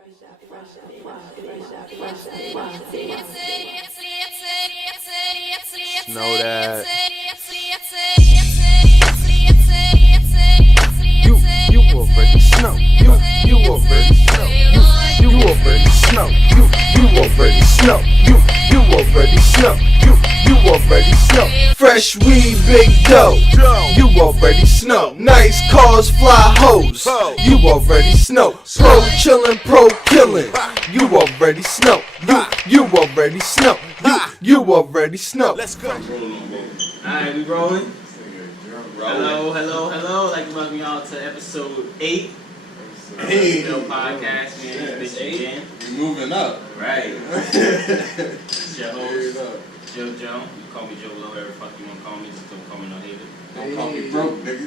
Know that. You already know. You already know. You already know. You already know. You already know. You already know. Fresh weed, big dough. You already know. Nice cars, fly hoes. You already know. Pro chillin', pro killin'. You already know. You already know. You already know. Let's go. Alright, we rolling? Hello. I'd like to welcome y'all to episode 8 of the Bill Podcast. This bitch again. We moving up. Right. It's your host, Joe Joe. You call me Joe Low, whatever the fuck you want to call me. Just don't call me no hater. Don't call me broke, nigga.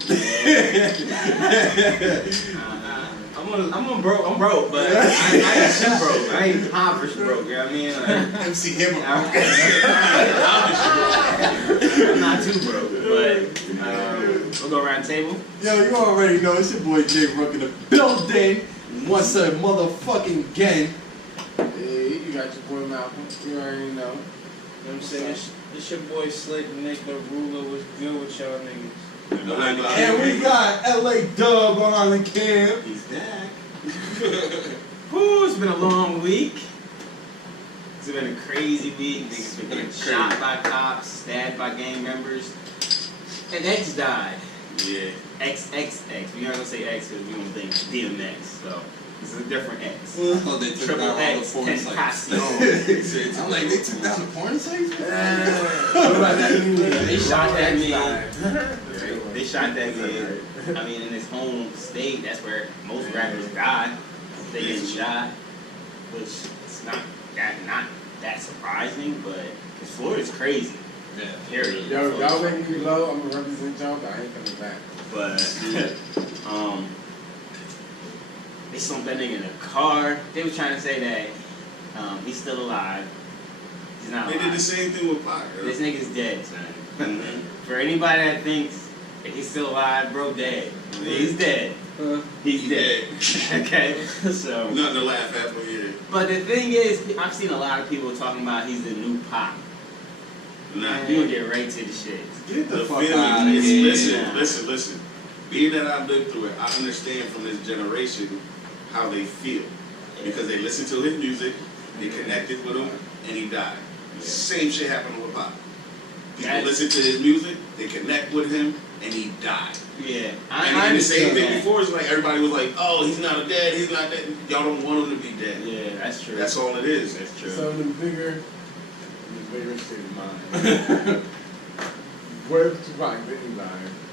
I'm broke, but I ain't shit broke. I ain't impoverished broke, you know what I mean? Like, MC him I'm not too broke, but we'll go around the table. Yo, you already know it's your boy J Rook in the building. Once a motherfucking gang. Hey, you got your boy Malcolm. You already know. You know what I'm saying? This your boy Slick Nick the Ruler. Was good with y'all niggas. And we got LA Dub behind the cam. He's back. Whew, it's been a long week. It's been a crazy week. Niggas been getting shot by cops, stabbed by gang members. And X died. Yeah. XXX. We're not gonna say X because we don't think DMX. So this is a different X. Oh, they took Triple down all the X, porn sites. Tentacion. I'm like, they took down the porn sites? What about that movie? They shot that man. man. They shot that man. I mean, in his home state, that's where most rappers die. They get shot, which is not that surprising, but because Florida's crazy. Yeah. Period. Yo, y'all making me low. I'm gonna represent y'all, but I ain't coming back. But they slumped that nigga in a car. They was trying to say that he's still alive. He's not alive. They did the same thing with Pac. This nigga's dead, son. For anybody that thinks that he's still alive, bro, dead. He's dead. He's dead. Okay? So. Nothing to laugh at, but yeah. But the thing is, I've seen a lot of people talking about he's the new Pac. Nah. You gonna get right to the shit. Get the fuck feeling out of is- here. Yeah. Listen. Being that I've lived through it, I understand from this generation how they feel. Because they listened to his music, they connected with him, and he died. Same shit happened with Pop. People listen to his music, they connect with him, and he died. Yeah. And the same thing before is like everybody was like, oh, he's not dead, he's not dead. Y'all don't want him to be dead. Yeah, that's true. That's all it is. That's true. So the bigger state of mind. Where's Tupac didn't die?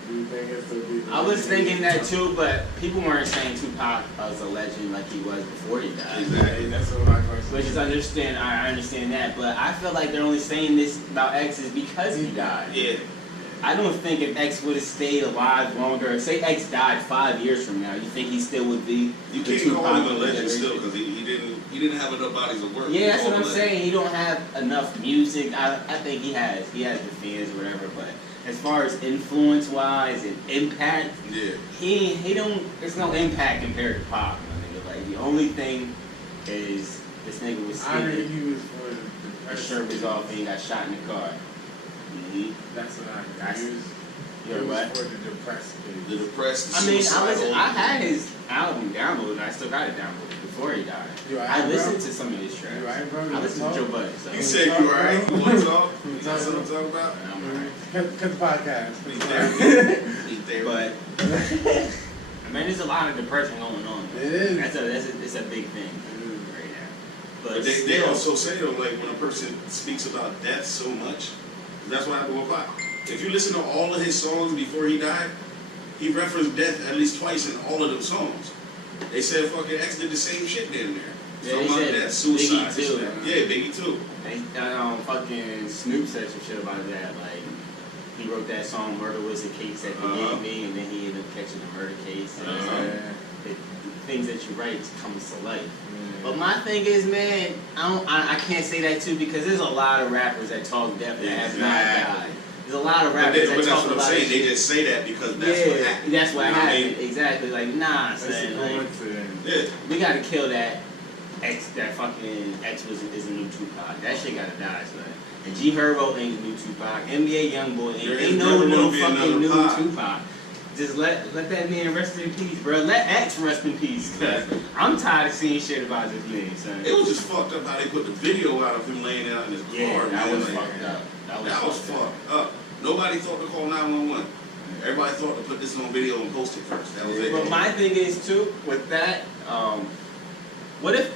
Do you think it's a big? I was thinking that too, but people weren't saying Tupac was a legend like he was before he died. Exactly. That's what my question. Which is I understand that, but I feel like they're only saying this about X is because he died. Yeah. I don't think if X would have stayed alive longer, say X died 5 years from now, you think he still would be? You the can't call Tupac him a of the legend generation? still because he didn't have enough bodies of work. Yeah, that's what I'm Legend. saying. He don't have enough music. I think he has the fans or whatever, but as far as influence wise and impact, Yeah. he don't. There's no impact compared to Pop. My nigga. Like the only thing is this nigga was I heard sleeping. he was for the His shirt was off and he got shot in the car. Mm-hmm. That's what I heard. That's- He was, You know it was what? for the depressed The kids. depressed, the I mean, suicidal. I had his album downloaded. And I still got it downloaded before he died. You I alright, listened bro? to some of his tracks. You alright, bro? I listened to Joe Budden. So. You said you alright. You want to talk? That's what I'm talking about. I'm alright. Cut the podcast. He's there. He's there. But I mean, there's a lot of depression going on. It is. It's a big thing right now. But they still, also say though, like when a person speaks about death so much, that's what happened with Pac. If you listen to all of his songs before he died, he referenced death at least twice in all of them songs. They said fucking X did the same shit down there. Yeah, Talking they about said death, suicide. Biggie too. Yeah, Biggie too. and fucking Snoop said some shit about that. Like he wrote that song "Murder Was the Case That They Gave Me," and then he ended up catching a murder case. And the things that you write comes to life. But my thing is, man, I can't say that too because there's a lot of rappers that talk death that have not died. There's a lot of rappers that But talk that's what I'm about saying. this They just say that because that's yeah, what happened. that's what You know happened. I mean? Exactly. Like, nah, That's son. a Like, coincidence. Yeah. we gotta kill that. that fucking X is a new Tupac. That shit gotta die, son. And G Herbo ain't the new Tupac. NBA Youngboy ain't no fucking new Tupac. Just let that man rest in peace, bro. Let X rest in peace, cause I'm tired of seeing shit about this man, son. It was just fucked up how they put the video out of him laying out in his car. Yeah, that was man. fucked up. That was fucked up. Nobody thought to call 911. Everybody thought to put this on video and post it first. That was it. But my thing is too with that. What if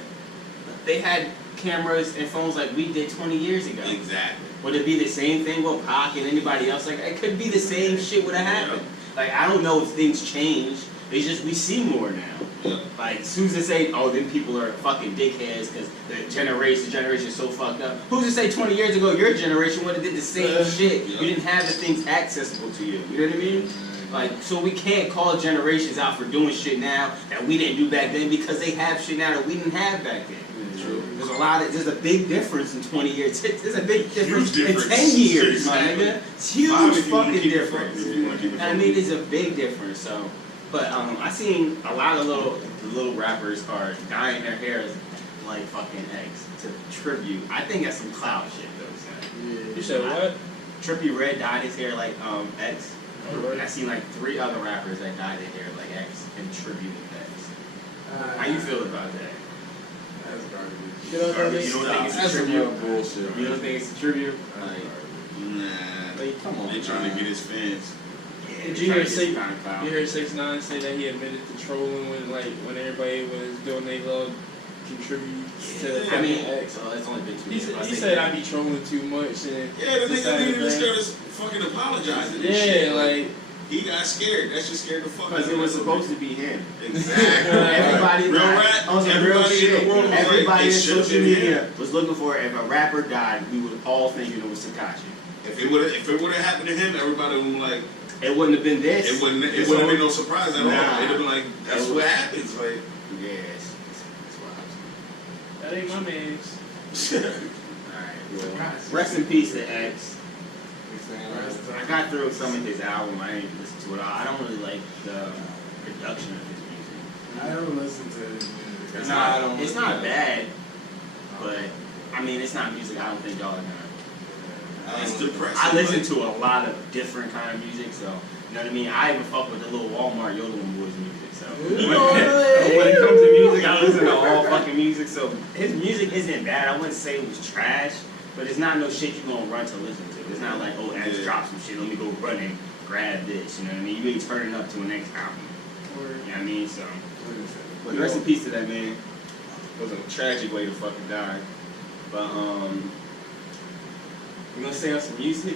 they had cameras and phones like we did 20 years ago? Exactly. Would it be the same thing with Pac and anybody else? Like it could be the same shit would have happened. Like I don't know if things change. It's just we see more now. Yeah. Like Susan say, oh, then people are fucking dickheads because the generation is so fucked up. Who's to say 20 years ago your generation would have did the same shit? Yeah. You didn't have the things accessible to you. You know what I mean? Like, so we can't call generations out for doing shit now that we didn't do back then because they have shit now that we didn't have back then. True. There's a big difference in 20 years. There's a big difference Huge difference. in 10 years, Exactly. my nigga. It's huge If you wanna fucking keep it difference. if you wanna keep it I mean, it's a big difference. So, but I seen a lot of little rappers are dyeing their hair like fucking X to tribute. I think that's some cloud shit though, son. You said what? Trippie Redd dyed his hair like X. Alright. And I seen like 3 other rappers that dyed their hair like X and tributed X. How you feel about that? That's garbage. You know what I mean? You don't think it's That's a some real tribute? bullshit. You don't think it's a tribute? That's Nah. Like, come on. They trying to get his fans. Did you hear say? You heard 6ix9ine say that he admitted to trolling when everybody was doing their little contributes to I mean, X. it's only been 2 He years. said I be trolling too much and Yeah, the nigga decided didn't even that- start fucking apologizing. and Yeah, shit. like He got scared. That shit scared the fuck out of Because him. it was supposed to be him. Exactly. Everybody, Real like, rap. on some real Everybody in shit. the world was like, Everybody it in should've social been him. media was looking for if a rapper died, we would all thinking it was Tekashi. If it would have happened to him, everybody would be like, It wouldn't have been this. it wouldn't have been no surprise at all. Nah. It'd have been like, that's what happens. Like, Yes. That's what that ain't my man's. Alright, well, rest in peace to X. I got through some of his album. I didn't listen to it all. I don't really like the production of his music. I don't listen to his music. It's not bad, but I mean, it's not music I don't think y'all are gonna. it's depressing. I listen like, to a lot of different kind of music, so you know what I mean. I even fuck with the little Walmart Yodeling Boys music. So when it comes to music, I listen to all fucking music. So his music isn't bad. I wouldn't say it was trash, but it's not no shit you gonna run to listen to. It's not like, oh, X dropped some shit. Let me go run and grab this. You know what I mean? You ain't turning up to an next album. You know what I mean? So, but rest in peace to that man. It was a tragic way to fucking die. But you gonna say on some music?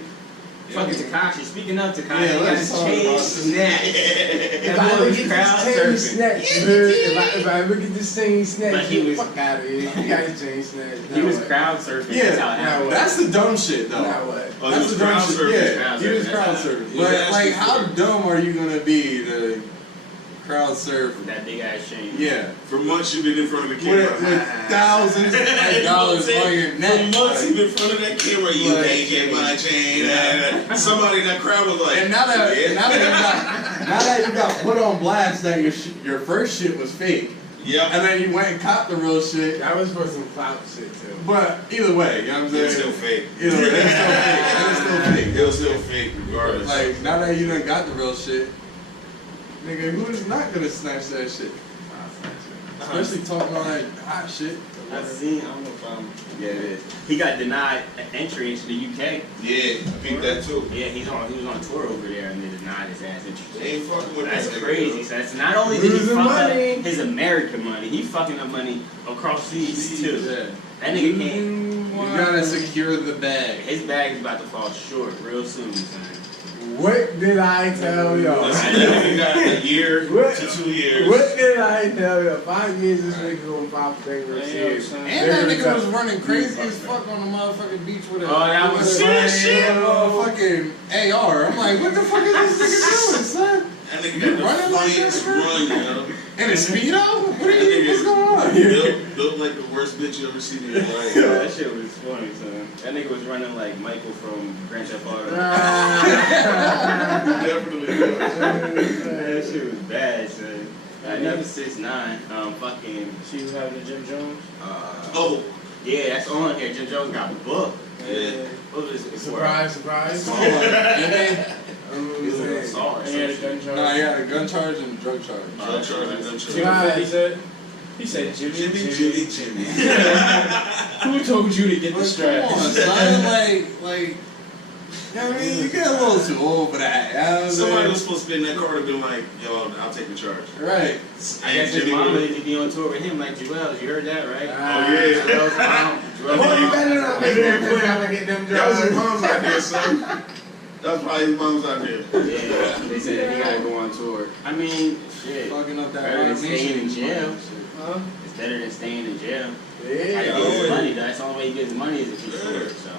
Fucking Tekashi. Speaking of Tekashi, Yeah, he got let's his talk chain about this. snatched. If That I boy ever was get crowd this chain surfing. snatched, if I ever get this chain snatched, But he was- fuck out of here. You got his chain snatched. He Now was what? crowd surfing. Yeah, That's how it now happened. what? That's the dumb shit, though. Now what? Oh, he That's was the dumb crowd shit. surfing. Yeah, Crowd he was surfing. crowd That's surfing. He was But asking like, how for it. dumb are you gonna be to crowd surf? With that big ass chain. Yeah, for months you've been in front of the with, camera. with thousands of dollars on your For neck. months you've Like, been in front of that camera. You Like, can't get my chain. yeah. Somebody in that crowd was like, and now that yeah. you got put on blast that your first shit was fake, Yep. and then you went and copped the real shit. That was for some clout shit too. But either way, you know what I'm It's saying? still fake. You know, it's still fake. It was still fake, regardless. Like, now that you done got the real shit, nigga, who is not gonna snatch that shit? Especially talking all that hot shit. I don't know if yeah, it is. He got denied entry into the UK. Yeah, I think that too. Yeah, he was on tour over there and they denied his ass entry. They ain't fucking with That's that nigga, crazy. bro. So that's not only did he Losing fuck money. up his American money, he fucking up money across seas too. Yeah. That nigga can't. You gotta secure the bag. His bag is about to fall short real soon, son. What did I tell y'all? Listen, you got a year What? to 2 years. What did I tell y'all? 5 years this nigga gonna pop thing serious. son. And that nigga was running crazy as fuck on the motherfucking beach with a Oh, that was shit. fucking AR. I'm like, what the fuck is this nigga doing, son? That nigga You got running the like funniest that, run, yo. And a speedo? What's going on Built, here? built like the worst bitch you ever seen in your life. That shit was funny, son. That nigga was running like Michael from Grand Theft Auto. Definitely. That shit was bad, son. Another 6'9", fucking. She was having the Jim Jones. Oh, Yeah, that's on here. Jim Jones got a book. yeah. What was it? Surprise, surprise. Come on, man. It was an assault or And he had a something. gun charge. Nah, he had a gun charge and a drug charge. Drug charge and gun charge. Jimmy, he said. He said, Jimmy. Who told you to get the Come strap? on, son. Like, you know what I mean? You get a little too old for that. You know what I'm Somebody saying? was supposed to be in that car to be like, yo, I'll take the charge. Right. I guess his mom wanted to be on tour with him, like Joel. You heard that, right? yeah. Joel's mom. Boy, you better not make that quick. I'm gonna get them That was his jobs. mom's idea, son. That was probably his mom's idea. Yeah, they said that he gotta go on tour. I mean, shit. Fucking up that Better than automation staying in jail. Huh? It's better than staying in jail. How you Yeah. get his money, though. That's the only way he gets money is if he tours, so.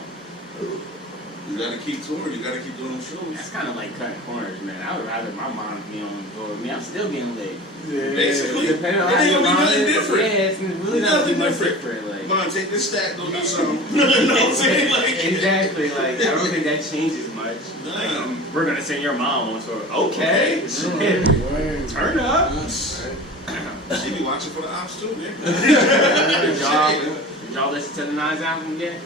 You gotta keep touring, you gotta keep doing them shows. That's kind of like cutting corners, man. I would rather my mom be on tour with me. I'm still getting laid. Basically. Depending on It how ain't your gonna be mom nothing is. different. Yeah, it's really nothing much different. Like, Come on, take this stack, go do something. You know what I'm saying? Like, exactly. Like, I don't think that changes much. Like, Nah. we're gonna send your mom on tour. Okay, shit. Turn up. She be watching for the ops too, man. Did y'all listen to the Nas album yet?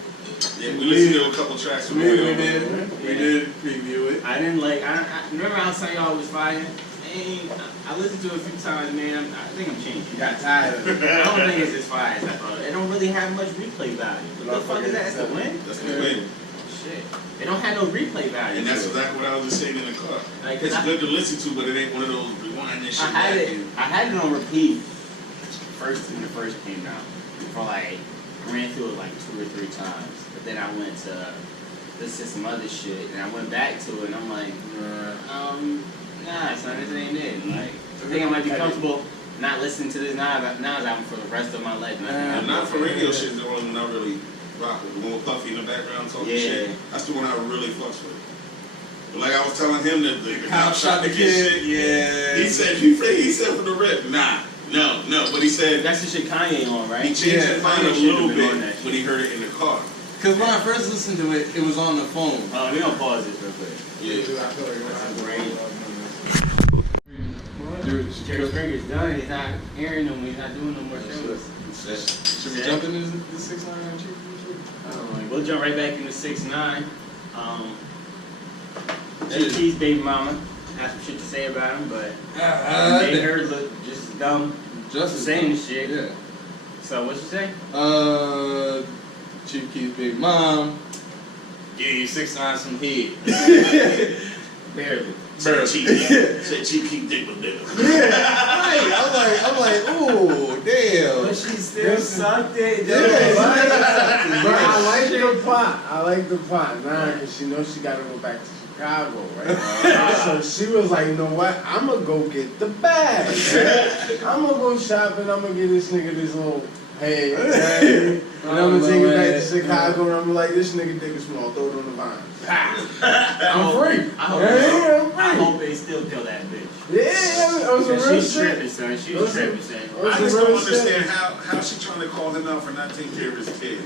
Yeah, we listened to a couple tracks from We it. did preview it. I didn't like. I remember I was telling y'all it was fire. And I listened to it a few times, man. I think I'm changed. You got tired of it. I don't think it's as fire as I thought. It don't really have much replay value. What the fuck is that? That's the win? That's the win. Shit. It don't have no replay value. And that's to it. exactly what I was just saying in the car. Like, 'cause It's good to listen to, but it ain't one of those rewind this shit I had back it. in. I had it on repeat. When the first came out, for like I ran through it like 2 or 3 times. But then I went to listen to some other shit, and I went back to it, and I'm like, nah, son, this ain't it. Like, I think I might be comfortable not listening to this Nas album for the rest of my life. And I think I'm Not for okay. radio shit is the only one I really rock with. The one with Puffy in the background talking shit. That's the one I really fucks with. But like I was telling him that the cop shot the kid shit. Yeah. He said from the rip, no. But he said That's the shit Kanye on, right? he changed his mind a Kanye should've little been bit on that shit. when he heard it in the car. Because when I first listened to it, it was on the phone. We gonna pause this real quick. Yeah. That's great. Dude, Jerry Springer's done. He's not airing them. He's not doing no more shows. should we jump into the 6 9 We'll jump right back into 6ix9ine. JT's baby mama has some shit to say about him, but made her look just dumb Just saying this shit. Yeah. So what you say? Chief Keef's big mom gave 6 9 some head. Barely. Said Chief keep dick with niggas. Right. I'm like, ooh, damn. But she still sucked it. Yeah, but I like the pot. I like the pot. Nah, because she knows she got to go back to Chicago, right? So she was like, you know what? I'm going to go get the bag. Right? I'm going to go shopping. I'm going to get this nigga this little head. Right? And I'm going to take it back to Chicago. And I'm like, this nigga dick is small. Throw it on the vine. I'm free. I hope they still kill that bitch. Yeah, it was a real She's shit. tripping, son. She was tripping, son. I just don't understand how she trying to call him out for not taking care of his kid.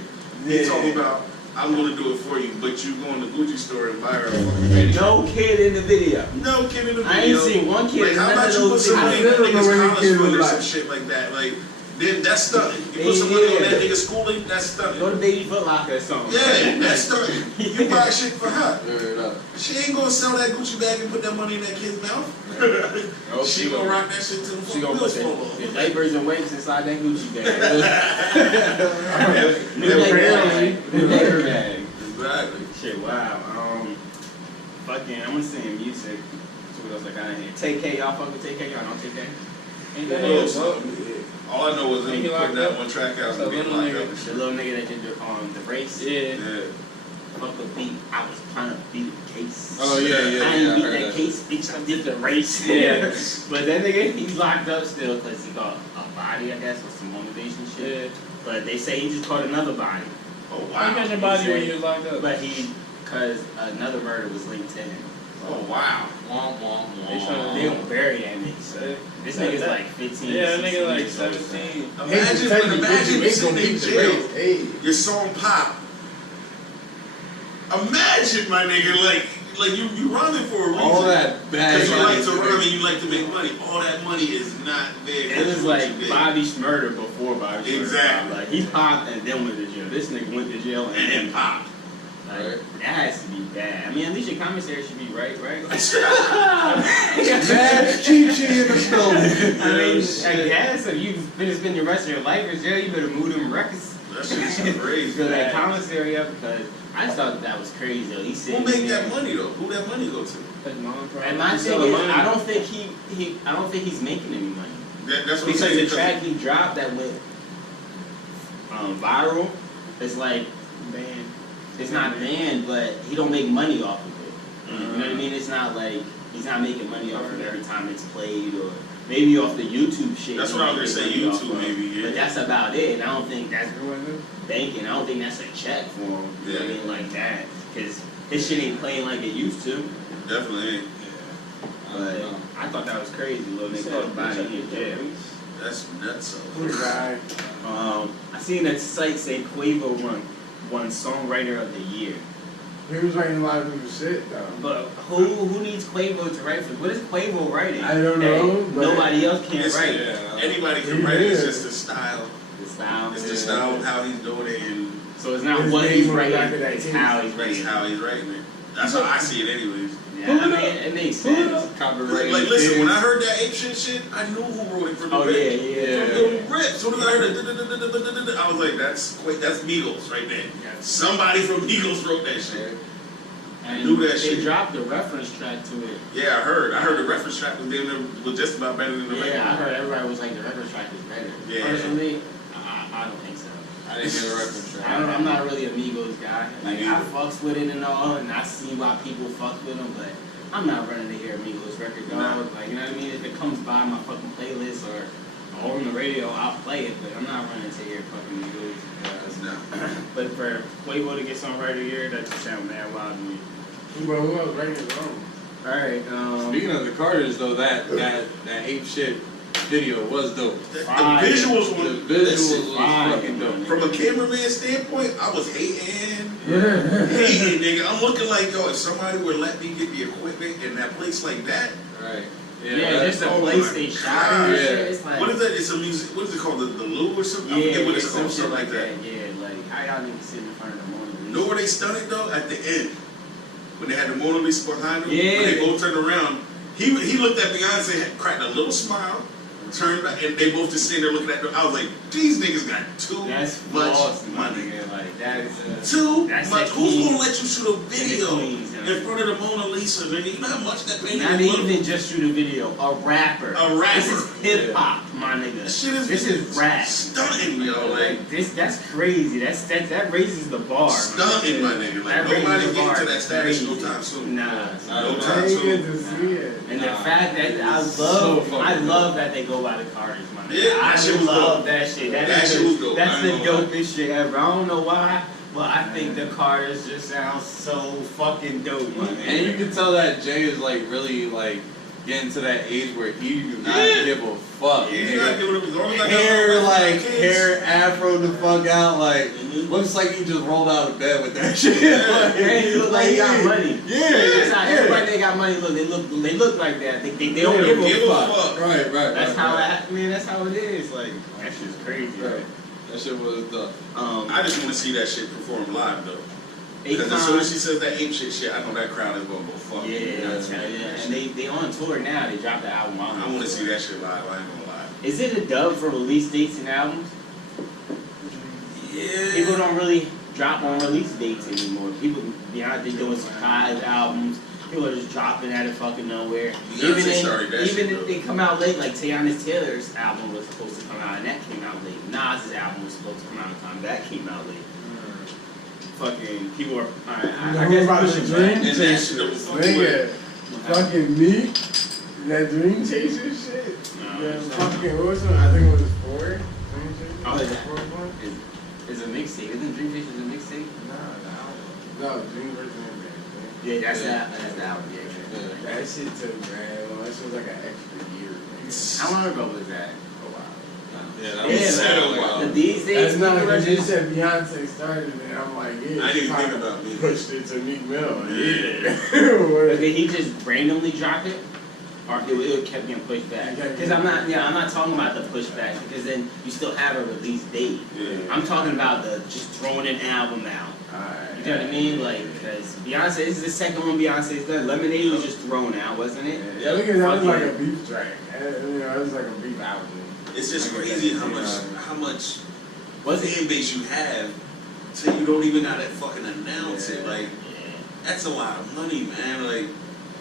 He talking about, I'm going to do it for you, but you go in the Gucci store and buy her a fucking video. No kid in the video. No kid in the video. I ain't seen one kid Like, in how none about of you put those some videos. money in that I don't know nigga's where the college kid fund or was some like. shit like that? Like, then that's stunning. You put some money on that nigga's schooling, that's stunning. Go to Baby Foot Locker or something. Yeah, that's stunning. You buy shit for her. Word up. She ain't gonna sell that Gucci bag and put that money in that kid's mouth. Oh, She gonna rock that shit till the She fucking gonna put wheels fall off. the diapers and wipes inside that Gucci bag. New Yeah, diaper really. bag. New diaper bag. Exactly. Shit, wow. Fucking, I'm gonna sing music. See what else I got in here. Take K, y'all fuck with Take K, y'all know Take K? Ain't that Yeah. nigga All I know is him Ain't he putting locked that up? one track out So and being little locked nigga. up and The shit. little nigga that did the race. Yeah. Yeah. Fuck the beat. I was trying to beat the case. Oh, yeah. I I ain't beat heard that case, bitch. I did the race. Yeah. But that nigga, he's locked up still because he got a body, I guess, or some motivation shit. Yeah. But they say he just caught another body. Oh Why you wow. got your body when you was locked up? But because another murder was linked to him. Oh wow. Womp, womp, They tryna- They gonna bury that nigga, so. This nigga's like 15. Yeah, that 16 nigga like years old, so. 17. Imagine you sitting in jail. Hey. Your song pop. Imagine, my nigga, like like you rhyming for a reason. All that bad Because you like to money. rhyme and you like to make money. All that money is not there. It was for what you like did. Bobby Shmurda before Bobby Shmurda. Exactly. Like he popped and then went to jail. This nigga went to jail and and then then pop. Like, that has to be bad. I mean, at least your commissary should be right? Mad Chi-Chi in the building. I mean, I guess if you finna spend the rest of your life in jail, you better move them records. That shit's crazy. Fill that commissary up because I just thought that was crazy though. He said, Who made that money though? Who that money go to? And my thing is, I don't think he's making any money. That's what Because I'm saying. the track he dropped that went viral, it's like banned. It's not banned, but he don't make money off of it. You know what I mean? It's not like he's not making money off of every time it's played, or maybe off the YouTube shit. That's what I was gonna say. YouTube maybe. Yeah. But that's about it, and I don't think that's banking. I don't think that's a check for him. You know what I Yeah. mean, like that, because his shit ain't playing like it used to. Definitely ain't. But I thought that was crazy. Little nigga called body in jail. That's nuts. Poor guy. I seen that site say Quavo won Songwriter of the Year. He was writing a lot of people's shit though. But who needs Quavo to write for? What is Quavo writing? I don't know, but Nobody else can It's- write. Anybody can write it. It's just the style. The style. It's the style of how he's doing it, and So it's not His what name he's on the back writing, of that it's case. how he's writing. it's how he's writing it. That's how I see it, anyways. Yeah, I mean, it makes sense. Copyright. Like, listen, when I heard that ape shit, I knew who wrote it from the Oh, rip. yeah. From the rip. As soon as I heard it, I was like, that's Migos right there. Somebody from Migos wrote that shit. And knew that they shit. dropped the reference track to it. Yeah, I heard. I heard the reference track was just about better than the record. Yeah, I heard everybody was like, the record track is better. Yeah. Personally, I don't think so. I didn't get a reference track. I'm not really a Migos guy. Like, Me I neither. fucks with it and all, and I see why people fuck with them, but I'm not running to hear a Migos record, dog. No. Like, you know what I mean? If it comes by my fucking playlist or on the radio, I'll play it, but I'm not running to hear fucking Migos. No. But for Quavo to get Songwriter of the Year, that just sounds mad wild to me. But who else writing his own? Alright, Speaking of the Carters, though, that ape shit video was dope. The Fire. visuals The on visuals was fire, fucking dope. from a cameraman standpoint, I was hating, Yeah. nigga. I'm looking like, yo, if somebody would let me get the equipment in that place like that, Right. yeah, just the oh place my they shot God. and Yeah. shit. It's like, what is that? It's a music. What is it called? The Lou or something? I yeah, forget what it's some called. shit Something like that. Yeah, like how y'all niggas sitting in front of the Mona Lisa? Know where they stunted though? At the end, when they had the Mona Lisa behind them. Yeah. When they both turned around, he looked at Beyonce, had cracked a little smile, turned back, and they both just sitting there looking at them. I was like, these niggas got too That's much awesome, my money. nigga. Like that is Too That's much. that Who's Queens. gonna let you shoot a video Queens, yeah. in front of the Mona Lisa, nigga? You know how much that painting not was? even just shoot a video. A rapper. A rapper. This is hip hop, my nigga. That shit is This is rap. stunning, yo. Like That's crazy. That raises the bar. stunning, my nigga. Like That raises nobody the getting bar to that status no crazy. time soon. Nah. No Nah. time I ain't get soon. to see it. And the Nah. fact that I So love, fucking I dope. love that they go by the Carters, man. Yeah, that I shit was love dope. that shit. That is shit the- was dope. That's I the ain't gonna lie. dopest shit ever. I don't know why, but I think the Carters just sound so fucking dope, man. And you can tell that Jay is like really like getting to that age where he do not Yeah. give a fuck. He's nigga. not giving up as long as I got Hair my like kids. hair afro the fuck out like Mhm. looks like he just rolled out of bed with that shit. Yeah. And he look like he got money. Yeah, That's how yeah. everybody that got money look. They look like that. They They don't give give a a fuck. fuck. Right, right. That's right, how right. I mean. That's how it is. Like that shit's crazy. Right. That shit was the I just want to see that shit perform live though. Because as soon as she says that ape shit, I know that crowd is gonna go fuck. Yeah, and they on tour now. They dropped the album. I want to see that shit live. I ain't gonna lie. Is it a dub for release dates and albums? Yeah. People don't really drop on release dates anymore. People beyond they doing surprise albums. People are just dropping out of fucking nowhere. Beyonce started that Even shit, if though. they come out late, like Tiana Taylor's album was supposed to come out and that came out late. Nas's album was supposed to come out on time, that came out late. Fucking people are. I Who guess about the pushing dream back. And that shit was fucking Nigga, fucking me, that Dream Chaser shit. No, That it's not. fucking, what was it? I think it was 4. Dream Chaser? Oh, is it? Fourth one? It's a mixtape. Isn't Dream Chasers a mixtape? No, Dream version of it. Yeah, that's the album. Yeah. That shit took, man. That shit was like an extra year. Man. How long ago was that? A while. Yeah, that Yeah, was sad. but these days, That's not people are because you just. said Beyonce started it. I'm like, yeah. I didn't she even think probably about me. pushed it to Meek Mill. But did he just randomly drop it, or it kept getting pushed back? Because I'm not talking about the pushback because then you still have a release date. Yeah. I'm talking about the just throwing an album out. You know what I mean? Like, because Beyonce, this is the second one Beyonce's done. Lemonade was just thrown out, wasn't it? Yeah, because that was like a beef track. You know, it was like a beef album. It's just crazy how much Was it? fan base you have so you don't even gotta fucking announce it. Like, that's a lot of money, man. Like,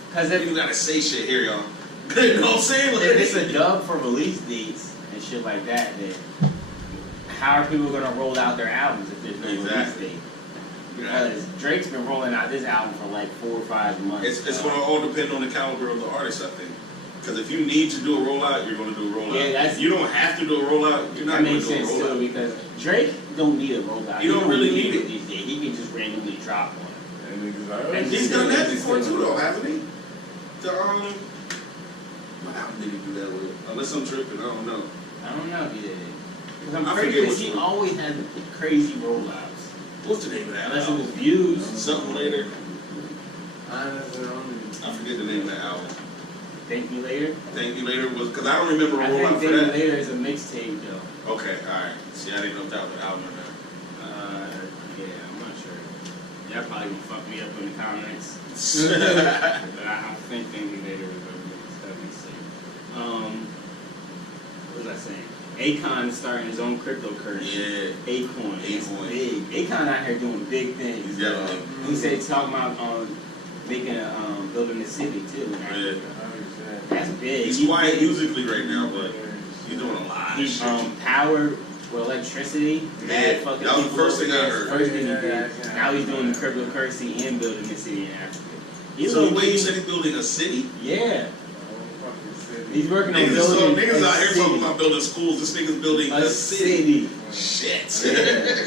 Because you gotta say shit here, y'all. You know what I'm saying? Like, if it's a dub for release dates and shit like that, then how are people gonna roll out their albums if there's no release date? Because Drake's been rolling out this album for like 4 or 5 months. It's gonna all depend on the caliber of the artist, I think. Because if you need to do a rollout, you're gonna do a rollout. Yeah, that's. If you don't have to do a rollout, you're not That gonna makes do a sense rollout. too because Drake don't need a rollout. He don't really need it. these days. He can just randomly drop one. And niggas like, oh, And He's done that before too, though, hasn't he? What album did he do that with? Unless I'm tripping, I don't know. I don't know if he did it. Because I'm I pretty forget because which he one. always had crazy rollouts. What's the name of that Unless it album? was views. Something later. honestly, I forget the name of that album. Thank Me Later. Thank You Later was because I don't remember a I rollout think for Thank Me that. Later is a mixtape though. Okay, alright. See, I didn't know if that was an album or not. Yeah, I'm not sure. Y'all probably gonna fuck me up in the comments. But I think Thank Me Later is a mixtape. What was I saying? Akon is starting his own cryptocurrency. Yeah. Acorn. It's Acorn. big. Akon out here doing big things. He's got it. He said he's talking about making a building a city too. Yeah. That's big. He's quiet musically right now, but he's doing a lot of He's shit. powered with electricity. Yeah, Fucking that was the people first thing I over there. heard. First thing he did. Yeah. Now he's doing the cryptocurrency and building a city in Africa. He's So low-key- wait, you said he's building a city? Yeah. He's working on Niggas, building niggas a out here city. talking about building schools. This nigga's building a city. Shit. Yeah.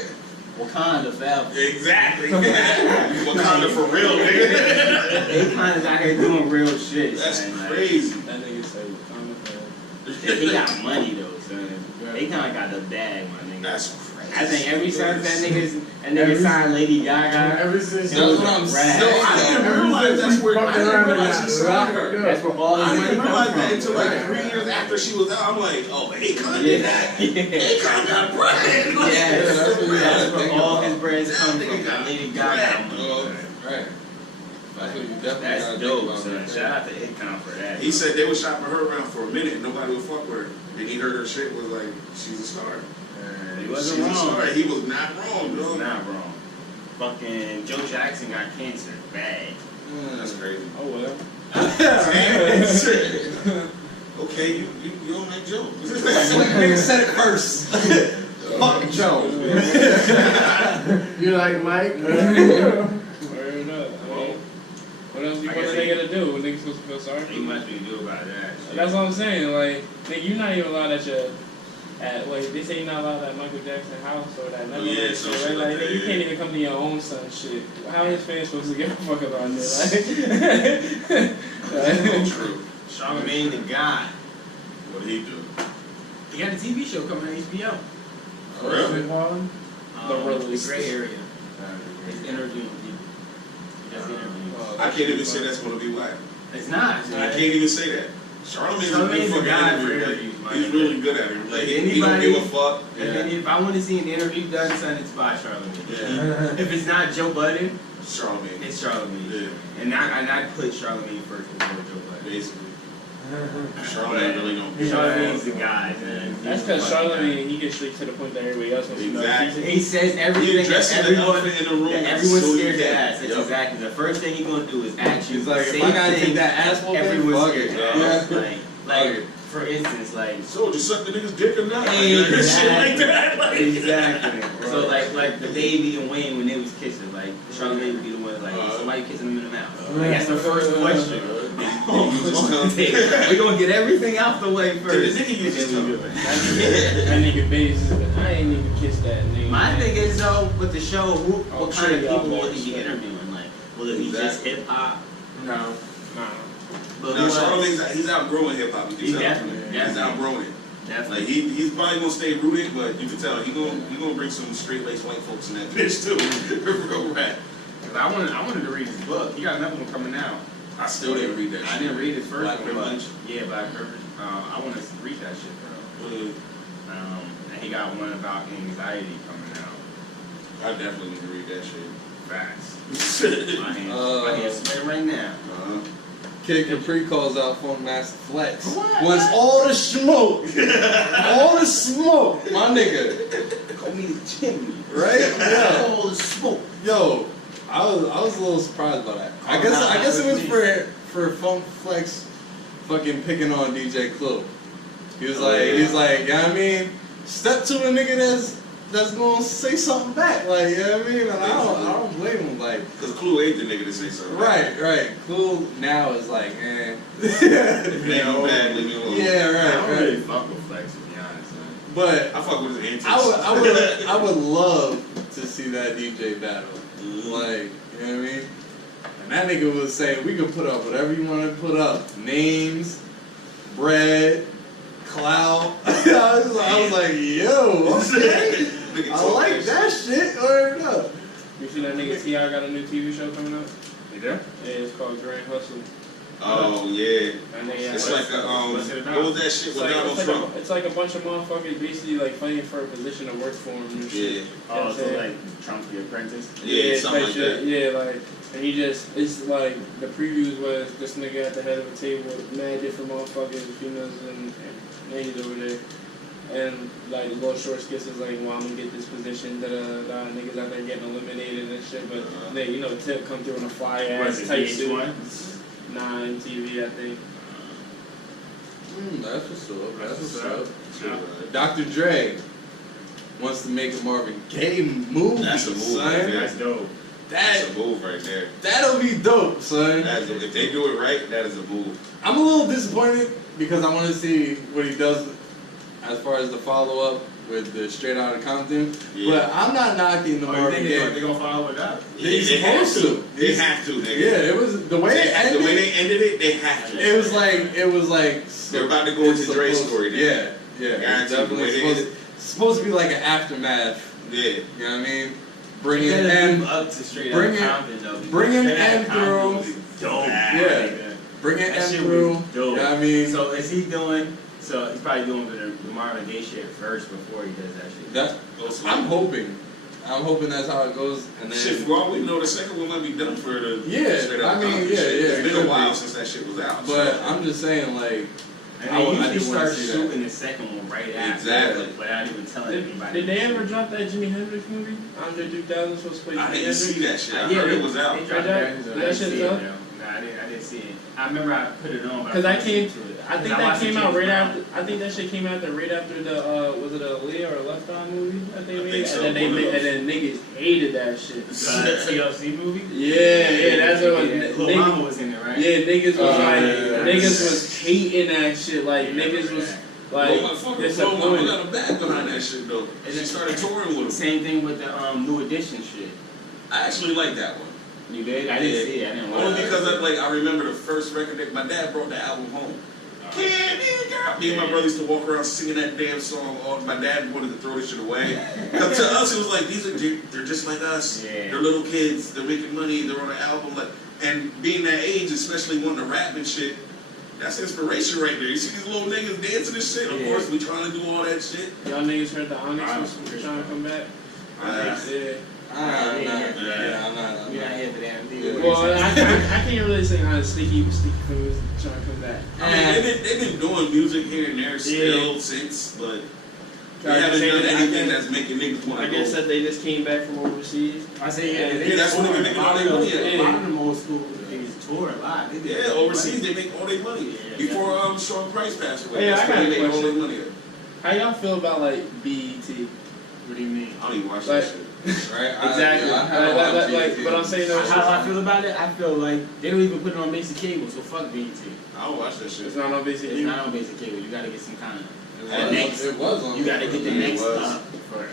Wakanda forever. Exactly. Wakanda for real, nigga. Akon is out here doing real shit. That's son. Like, crazy. That nigga said Wakanda forever. he got money though, son. Akon got the bag, my nigga. That's crazy. I think every time that nigga signed Lady Gaga. Ever since That's what I'm saying. No, I didn't realize that's where. I didn't realize she signed her. That's where all I his money didn't realize comes that from. until like 3 years after she was out. I'm like, oh, Akon did that. Akon got bread. Like, Yes, that's what you that's gotta where think all about. his brands That come nigga from. got Lady bread. Gaga money. Right. That's what you definitely That's gotta dope, think about. son. right there. Shout out to Akon for that. He said they was shopping her around for a minute. Nobody would fuck with her. Then he heard her shit was like, she's a star. He She's wasn't a wrong. star. He was not wrong, He was bro. not wrong. Fucking Joe Jackson got cancer. Bad. That's crazy. Oh well. Okay, you don't like Joe. Nigga said it first. Fuck Joe. You like Mike? Word up. I mean, what else you I want guess a nigga to do? What niggas supposed to feel sorry for? Ain't much we can do about that. Shit. That's what I'm saying. Like, nigga, you're not even allowed at your. Wait, they say you're not allowed at Michael Jackson's house or that Neverland yeah, shit, some right? shit Like, like that, you yeah. can't even come to your own son's shit. How is fans supposed to give a fuck about this? Like, True. Charlamagne the God. What did he do? He got a TV show coming on HBO. Really? The release. The Gray Area. He's interviewing people. He does interviews. I can't even say that's going to be whack. It's not. I can't even say that. Charlamagne's a good Charlamagne's a fucking guy for interviewer. interviews, Like, man. he's really good at it. Like, If he don't anybody- give a fuck. If I want to see an interview done, son, it's by Charlamagne. If it's not Joe Budden, Charlamagne. it's Charlamagne. Yeah, And I put Charlamagne first before Joe Budden. basically. Charlamagne really don't care. Charlamagne's the guy, man. That's because Charlamagne, he gets straight to the point that everybody else wants to know. Exactly. He says He everything that addresses the everyone, elephant in the room. that everyone's so scared he to can. ask. That's Yep. exactly the first thing he's gonna do is ask you. He's like, the if same I gotta thing take that asshole, everyone's fuck scared it. to ask. Like, for instance, like. So, did you suck the nigga's dick or not? Exactly. Shit like that. Like, Exactly. So like the baby and Wayne when they was kissing, like Charlamagne would be the one like somebody kissing him in the mouth. Like that's the first question. We're gonna get everything out the way first. Did the nigga use his and then we tongue? do it. That nigga base, I ain't even kissed that nigga. My thing is though, with the show, what I'm kind sure of y'all people will better he be say. interviewing? Like, will it be just hip hop? No. Nah. But No, who else? Charlamagne's he's outgrowing hip hop. He's definitely. He's outgrowing it. Definitely. Like he's probably gonna stay rooted, but you can tell he gonna bring some straight laced white folks in that bitch too. Real rap. Cause I wanted to read his book. He got another one coming out. I still didn't read that. I didn't read his first Black one, but Privilege. yeah, Black Privilege. I want to read that shit, bro. And he got one about anxiety coming out. I definitely need to read that shit. Facts. My hands sweat right now. Kid Capri calls out Funk Master Flex. What? Wants all the smoke. All the smoke, my nigga. Call me the chimney. Right? Yeah. All the smoke. Yo, I was a little surprised by that. I guess it was for Funk Flex fucking picking on DJ Clue. He was like, you know what I mean? Step to a nigga that's gonna say something back, like, you know what I mean? And I don't blame him, like, Cause Clue ain't the nigga to say something. right. Clue now is like, eh. If it ain't no bad, leave me alone. Yeah, I don't really right. fuck with Flex, to be honest. Man. But I fuck with his antics. I would love to see that DJ battle. Like, you know what I mean? And that nigga was saying we could put up whatever you want to put up. Names, bread, clout. I was like, yo, okay. I like that shit. Or no. You see that nigga T.I. got a new TV show coming out? You there? Yeah, it's called Grand Hustle. Oh yeah. And they, It's like a what's it about? what was that shit it's with like, Donald it's, like Trump? it's like a bunch of motherfuckers basically like fighting for a position to work for him and shit. Yeah. Oh, so like Trump the Apprentice? Yeah, something like shit. that. Yeah, like, and it's like, the previews was this nigga at the head of a table with mad different mmotherfuckers, females and ladies over there. And like the little short skits is like, well, I'm gonna get this position, niggas out there getting eliminated and shit, but they, you know, Tip come through in a fly ass type suit. Nah, MTV, I think. That's what's up. That's what's up. Yeah. Dr. Dre wants to make a Marvin Gaye movie. That's a move, son. right there. That's dope. That's a move right there. That'll be dope, son. If they do it right, that is a move. I'm a little disappointed because I want to see what he does as far as the follow up with the Straight Outta Compton. Yeah. But I'm not knocking the Marvin Gaye. They're gonna follow it up? They supposed to. They have to, nigga. Yeah, it was the way it ended. The way they ended it, they have to. It was like They're about to go into Dre's story now. Yeah. Guaranteed, It's the way they definitely supposed to be like an aftermath. Yeah. You know what I mean? Bring You it gotta and move up to Straight bring Outta it- Compton, though. bring it Straight Outta and Compton through. was dope. Yeah. Bring it That and shit through. was dope. You know what I mean? So is he doing? So he's probably doing the Marvin Gaye shit first before he does that shit. That I'm hoping that's how it goes. And then Shit, for all we know, the second one might be done for the Straight Outta I mean, Compton yeah, shit. yeah, It's it been could a while be. since that shit was out. But so. I'm just saying, like, And I they didn't usually wanna start see that. shooting the second one right after. Exactly. Without even telling anybody. Did they ever drop that Jimi Hendrix movie? Andre 3000 supposed to play Jimi I didn't Hendrix? see that shit. I Yeah, heard it was out. They dropped That- that. that I didn't shit's see it, up? though. Nah, I didn't see it. I remember I put it on. Because that came, I think that came out right after. after. I think that shit came out right after the was it a Aaliyah or a Left Eye movie? I think I they think made, so, and then one of those. and then niggas hated that shit. TLC movie. Yeah, that's what Lil Mama was in it, right? Yeah, niggas was like, yeah. niggas was hating that shit. Like niggas was like, Well, my fucking disappointed. Lil Mama got a bag behind that shit though. And she started touring with him. Same thing with the New Edition shit. I actually like that one. You did? I didn't see it. I didn't watch Only it. because I remember the first record that my dad brought the album home. Candy girl. Me and my brother used to walk around singing that damn song. My dad wanted to throw this shit away. But to us, it was like they're just like us. Yeah. They're little kids. They're making money. They're on an album. Like, and being that age, especially wanting to rap and shit, that's inspiration right there. You see these little niggas dancing and shit. Of Yeah. course, we trying to do all that shit. Y'all niggas heard the Onyx was trying to come back? Yeah. I'm not You're not here for that. either. Well, I can't really say how Sticky Fingers trying to come back. I mean, they've been doing music here and there still since, but they haven't done anything that's making niggas want I to guess go. that they just came back from overseas. I say, Yeah, that's when they making all their money at. A lot of them old school niggas tour a lot. They did Yeah, overseas they make all their money. Yeah. Before Sean Price passed away, Yeah, that's I got when they a make all their question. money at. How y'all feel about like BET? What do you mean? I don't even watch Like- that shit. Right? Exactly. But I'm saying that How I feel about it? I feel like they don't even put it on basic cable, so fuck BET. I don't watch that shit. it's not on basic. It's not on basic cable. You gotta get some kind of. It was on. You gotta get the Yeah, it next was. up for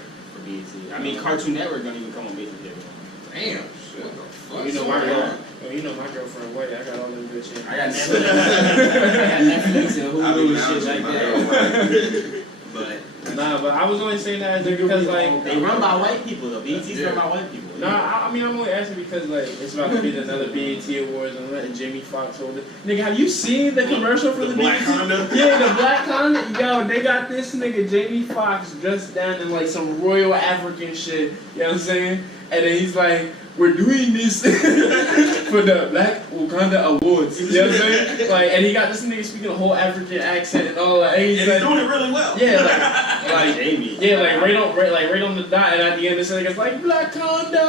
BET. I mean, Cartoon Network don't even come on basic cable. Damn. Shit. What the fuck? You know Sorry. why? Oh, you know my girlfriend white. I got all them good shit. I got Netflix. I got Netflix and I be Hulu and down shit to like my that. But Nah, but I was only saying that because like they run by white people though. BET's run by white people. No, I mean I'm only asking because like it's about to be another BET Awards and I'm letting Jamie Foxx hold it. Nigga, have you seen the commercial for the Black BET? Honda? Yeah, the Black Honda. Yo, they got this nigga Jamie Foxx dressed down in like some royal African shit. You know what I'm saying? And then he's like, we're doing this for the Black Wakanda Awards. You know what I'm saying? Like, and he got this nigga speaking a whole African accent and all that. And And he's like, doing it really well. yeah, like Jamie. yeah, like right on the dot, and at the end, this nigga's like Black Honda.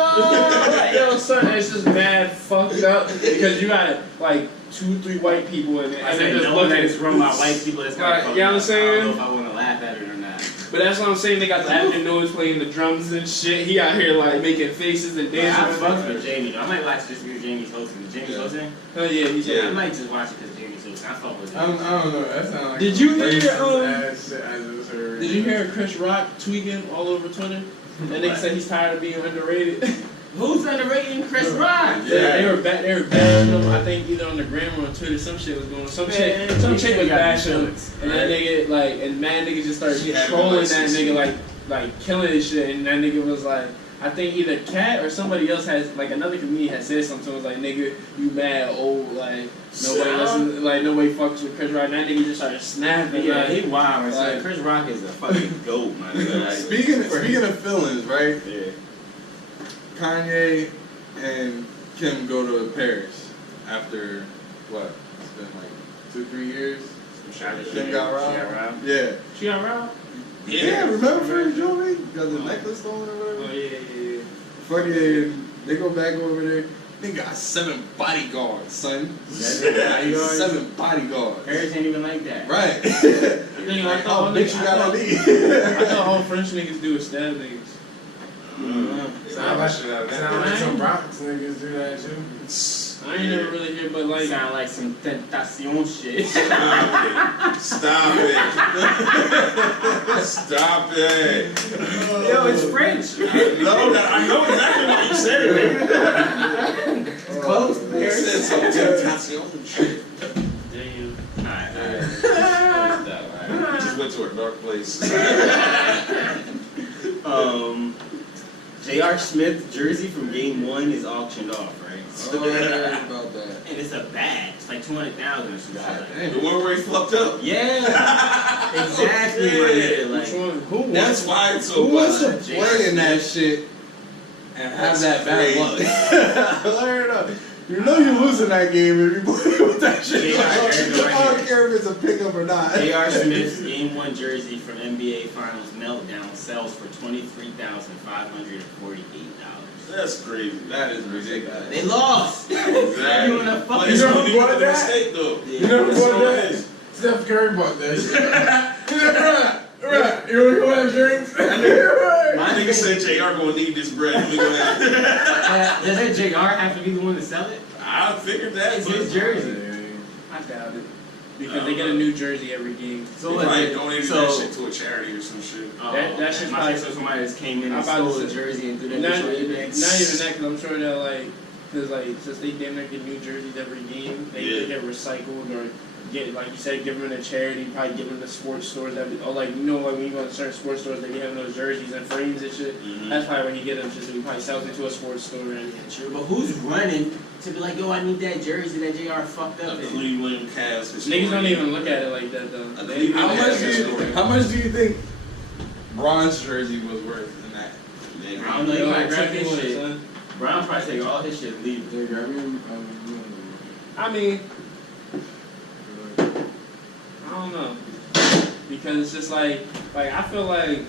Like, yo, son, it's just mad fucked up because you got like 2-3 white people in it, I and said they just no look that at it's run by white people. That's Like, kind of you know what I'm saying? I don't know if I want to laugh at it or not. But that's what I'm saying. They got the African noise playing the drums and shit. He out here like making faces and Yeah, dancing. I fucks with Jamie though. I might watch this because Jamie's hosting. Is Jamie's hosting? Oh yeah, he's Yeah, I yeah. might just watch it because Jamie's hosting. I fuck with I him. don't know. That sounds like Did some you hear, racist ass shit I just heard. Did you hear Chris Rock tweeting all over Twitter? And they said he's tired of being underrated. Who's underrating Chris Rock? Yeah, they were bashing him. I think either on the gram or on Twitter, some shit was going on. Some chick was bashing him, and that nigga like, and mad niggas just started trolling that nigga like killing his shit, and that nigga was like, I think either Cat or somebody else has like another comedian had said something. Was like, nigga, you mad old, like nobody listens, like nobody fucks with Chris Rock. And that nigga just started snapping. Yeah, like, he wild. like, Chris Rock is a fucking goat, man. Like, Speaking of feelings, right? yeah. Kanye and Kim go to Paris after what? It's been like 2-3 years. Kim got robbed. Yeah. She got robbed? Yeah, remember for his jewelry? Got the necklace stolen or Oh whatever? yeah. Fucking, they go back over there. They got 7 bodyguards, son. 7 bodyguards. Paris ain't even like that. Right. Nigga, I thought all bitch, you got I ID. thought all French niggas do is stab niggas. Sound like some Bronx niggas do that too. I ain't never really hear, but like, Sound like some Tentacion shit. Stop it. Stop it. Yo, it's French. I know exactly what you said. It's close. You Paris. said some Tentacion shit. damn. Alright. We just went to a dark place. J.R. Smith jersey from Game 1 is auctioned off, right? Oh, I heard about that. And it's a bag. It's like $200,000 or something. Like The one where he fucked up. yeah, exactly. Yeah. My nigga, Which like, one? Who That's why it's so Who wants to wild. play in that shit and have That's that bad crazy. luck? I don't know. You know you're losing that game if you play with that shit. Yeah, I don't care if it's a pickup or not. J.R. Smith's Game 1 jersey from NBA Finals Meltdown sells for $23,548. That's crazy. That is ridiculous. They lost. Exactly. You in a But fucking it's You know only what with the that- mistake though. You never That's bought all it that? is. Steph Curry bought that shit. He's like, right. You wanna go have drinks? My nigga said JR gonna need this bread. Let me go ahead. Does that J.R. have to be the one to sell it? I figured that. It's his jersey. I doubt it. Because they get a new jersey every game. So what, probably donated so- that shit to a charity or some shit. That shit's my probably- so somebody just came in I'm and about to stole the say- jersey and threw that Not, bitch not on even eBay. that, because I'm sure that like, because like since they damn near get new jerseys every game, they get recycled or get, like you said, give them to charity, probably give them to sports stores that, or like, you know, like when you go to certain sports stores, they be having those jerseys and frames and shit. That's probably when you get them, just he probably sells it to a sports store and. True, but who's running to be like, yo, I need that jersey that JR fucked up The in? Cleveland Cavs. Niggas don't even look at it like that though. A They- Cleveland How much do you think Bron's jersey was worth in that? I don't know, you Yo, might grab took me his one, shit. son. Brown probably take all his shit and leave it. I mean, I don't know, because it's just like I feel like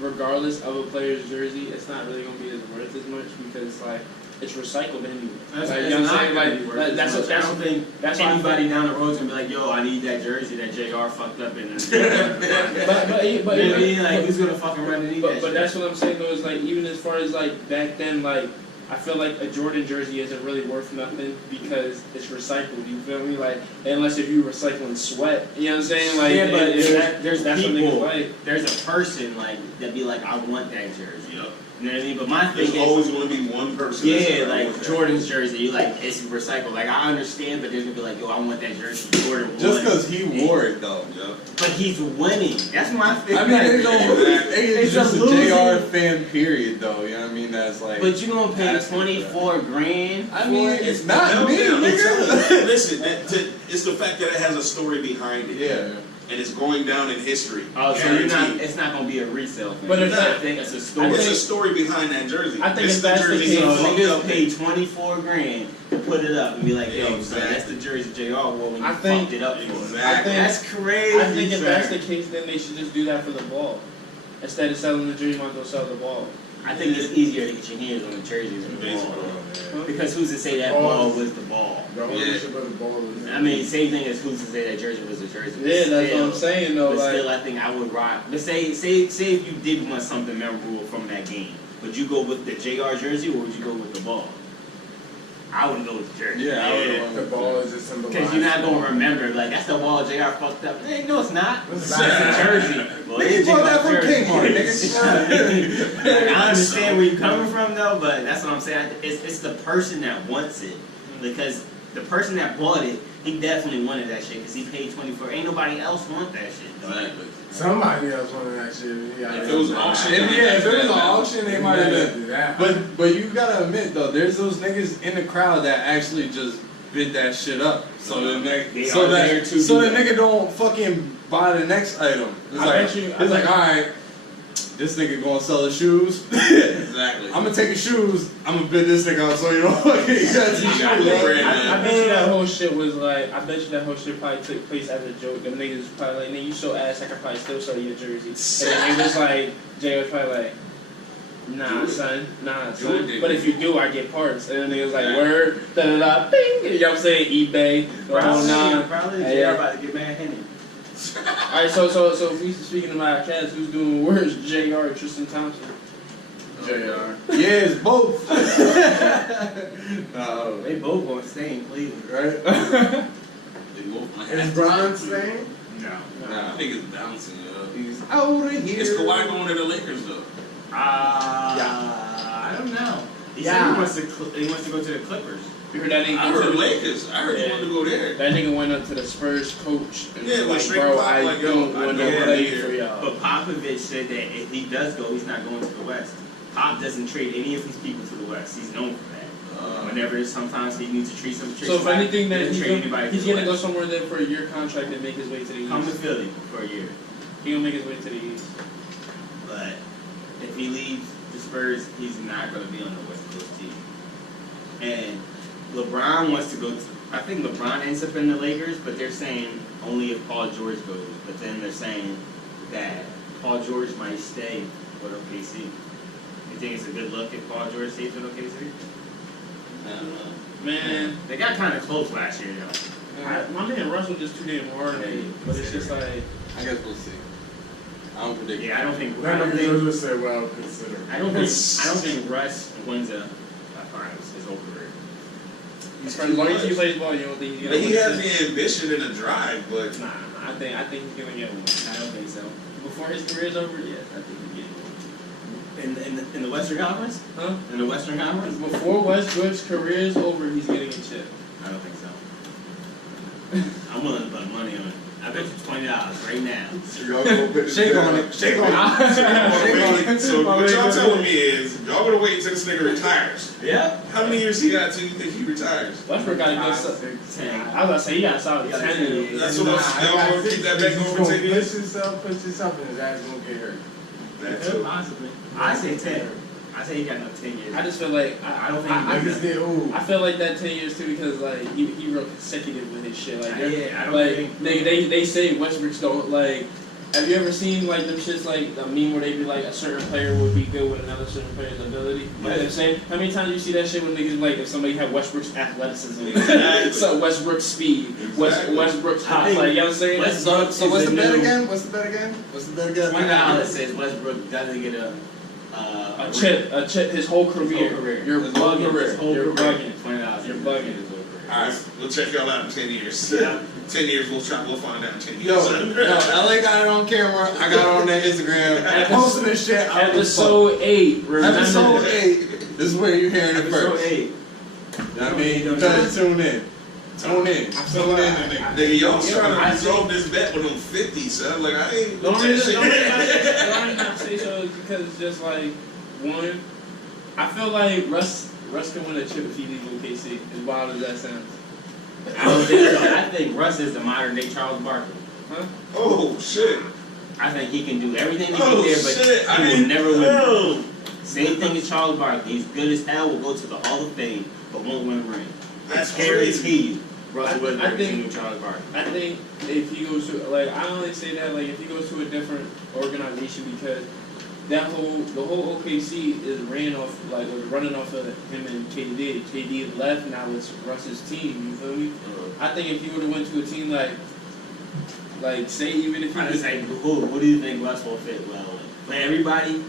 regardless of a player's jersey, it's not really gonna be as worth as much because like it's recycled anyway. That's, Like, it's you know what I'm not saying? gonna Like, be worth that- as that's much. what- I don't think that's why I anybody down the road's gonna be like, yo, I need that jersey that JR fucked up in. But You know what I mean? Like, who's gonna fucking run and eat that but shit? that's what I'm saying though, is like even as far as like back then, like I feel like a Jordan jersey isn't really worth nothing because it's recycled. You feel me? Like unless if you recycling sweat, you know what I'm saying? Like yeah, but there's that's what niggas people, like. there's a person like that be like, I want that jersey. Yep. You know what I mean? But my thing There's is, always going to be one person. yeah, like Jordan's jersey, you like it's recycled. Like I understand, but there's gonna be like, yo, I want that jersey. Jordan won. Just because he wore it though. Yep. But he's winning. That's my thing. I mean, it's just a losing. JR fan period though. You know what I mean? That's like. But you gonna pay asking for that. 24 grand? I mean, it's not No, me, no, nigga. Listen, it's the fact that it has a story behind it. Yeah. And it's going down in history. Oh, so you're not, Guaranteed. it's not gonna be a resale thing. But it's it's not, it's a story. It's a story behind that jersey. I think It's if that's the jersey case, he So fucked niggas up paid in. 24 grand to put it up and be like, yo, son, that's the jersey JR wore when you I think- fucked it up for. Exactly. That's crazy. I think if sir. that's the case, then they should just do that for the ball. Instead of selling the jersey, might go sell the ball. I think it's easier to get your hands on the jersey than the ball. Baseball. Because who's to say that ball was the ball? The ownership of the ball is. I mean, same thing as who's to say that jersey was the jersey. Yeah, that's what I'm saying though. But Like, still, I think I would rock. But say if you did want something memorable from that game, would you go with the JR jersey or would you go with the ball? I would go with the jersey. Yeah, I would. The ball is just symbolized. Because you're not gonna remember, like, that's the wall JR fucked up. Hey, no, it's not. It's It's not. a jersey. Well, Nigga, it's you bought that from jersey. Kmart, nigga. Like, I understand where you're coming from, though, but that's what I'm saying. It's the person that wants it. Because the person that bought it, he definitely wanted that shit because he paid 24. Ain't nobody else want that shit, though. Exactly. Somebody else wanted that shit. Yeah, If it was an auction, If it was an auction, they might have been. do that. But you gotta admit though, there's those niggas in the crowd that actually just bid that shit up. So the They are there to do that. nigga don't fucking buy the next item. It's I like bet you- it's like alright, this nigga gonna sell the shoes. Exactly. I'm gonna take the shoes. I'm gonna bid this nigga up so you don't fucking got these You shoes. got the bread. I bet you that whole shit was like, I bet you that whole shit probably took place as a joke. Them niggas was probably like, nigga, you so ass, I could probably still sell you a jersey. And then it was like, Jay was probably like, nah, son. But if you do, I get parts. And then they was like, word, da da da, bing. You know what I'm saying? eBay, the whole nine. Probably Hey, JR about to get mad Henny. Alright, so if we speaking about cats, who's doing worse, JR or Tristan Thompson? JR. Yeah, it's both. No, They both gonna stay in Cleveland. right? They both might Is have Bron to. staying? No. I think it's bouncing, yo. He's out of here. Is Kawhi going to the Lakers though? I don't know. He said he wants to go to the Clippers. You heard that nigga I go to heard the Lakers. I heard he wanted to go there. That nigga went up to the Spurs coach and Yeah, was went like, straight bro, to Pop, I like, yo, don't I want know to I'm play here. for y'all. But Popovich said that if he does go, he's not going to the West. Pop doesn't trade any of his people to the West. He's known for that. Whenever sometimes he needs to trade So if somebody, anything, he that doesn't trade anybody he's to the gonna go West. somewhere then for a year contract and make his way to the Come to East. Philly for a year. He gonna make his way to the East. But if he leaves the Spurs, he's not going to be on the West Coast team. And LeBron wants to go to, I think LeBron ends up in the Lakers, but they're saying only if Paul George goes. But then they're saying that Paul George might stay with OKC. You think it's a good look if Paul George stays with OKC? I don't know. Man, They got kind of close last year, though. my man Russell just too damn hard, man. But it's just like, I guess we'll see. I don't predict. Yeah, I don't think Just say well considered. I don't think Russ wins a finals is over it. as long as he plays ball, you don't think he's gonna But he win has shit? the ambition and the drive, but Nah, I think he's gonna get one. I don't think so. Before his career's over, yes, I think he's getting one. In the Western Conference? Huh? In the Western Conference? Before Westbrook's career's over, he's getting a chip. I don't think so. I'm willing to put money on it. I bet you $20 right now. Shake on it. Shake on it. so what y'all telling me is y'all gonna wait until this nigga retires. Yeah. How many years he got till you think he retires? Westbrook got a good set. 10. I was gonna say he got a solid 10. That's what y'all gonna keep that back over 10 years? Push yourself, and his ass gonna get hurt. That's it. Possibly. I say 10. I say he got another 10 years. I just feel like I don't think I just get ooh. I feel like that 10 years too because like he real consecutive with his shit. Like Yeah, I don't like think- they say Westbrook's don't like. Have you ever seen like them shits like a meme where they be like a certain player would be good with another certain player's ability? You know what I'm saying? How many times you see that shit when niggas like if somebody had Westbrook's athleticism, Exactly. so Westbrook's speed, Exactly. Westbrook's I hot, think like you know what I'm saying? Westbrook So what's is the bet new- again? What's the bet again? What's the bet again? $20 says Westbrook doesn't get a A chip, his whole career. You're His whole bugging. career. His whole You're career. bugging. $20. You're bugging. Alright, we'll check y'all out in 10 years. Yeah. 10 years, we'll find out in 10 Yo, years. LA got it on camera. I got it on their Instagram. I posted this shit. I was Episode 8. Remember Episode that. 8. This is where you're hearing it Episode first. 8. You know what I mean? You better tune in. Tune in. Tune in. Nigga, y'all trying to resolve this bet with them 50, son. Like, I ain't. The only reason I say so is because it's just like, one, I feel like Russ can win a chip if he leaves OKC. As wild as that sounds. I don't think so. I think Russ is the modern day Charles Barkley. Huh? Oh, shit. I think he can do everything to Oh, get there, but shit. he will never win. No. Same thing as Charles Barkley. He's good as hell, will go to the Hall of Fame, but won't win a ring. That's I guarantee crazy. you, Russell Westbrook I is think- the new Charles Barkley. I think if he goes to, like, I only say that, like, if he goes to a different organization because the whole OKC is was running off of him and KD. KD left, now it's Russ's team, you feel me? I think if he would have went to a team like say even if he I was just say, what do you think Russ will fit well with? But everybody,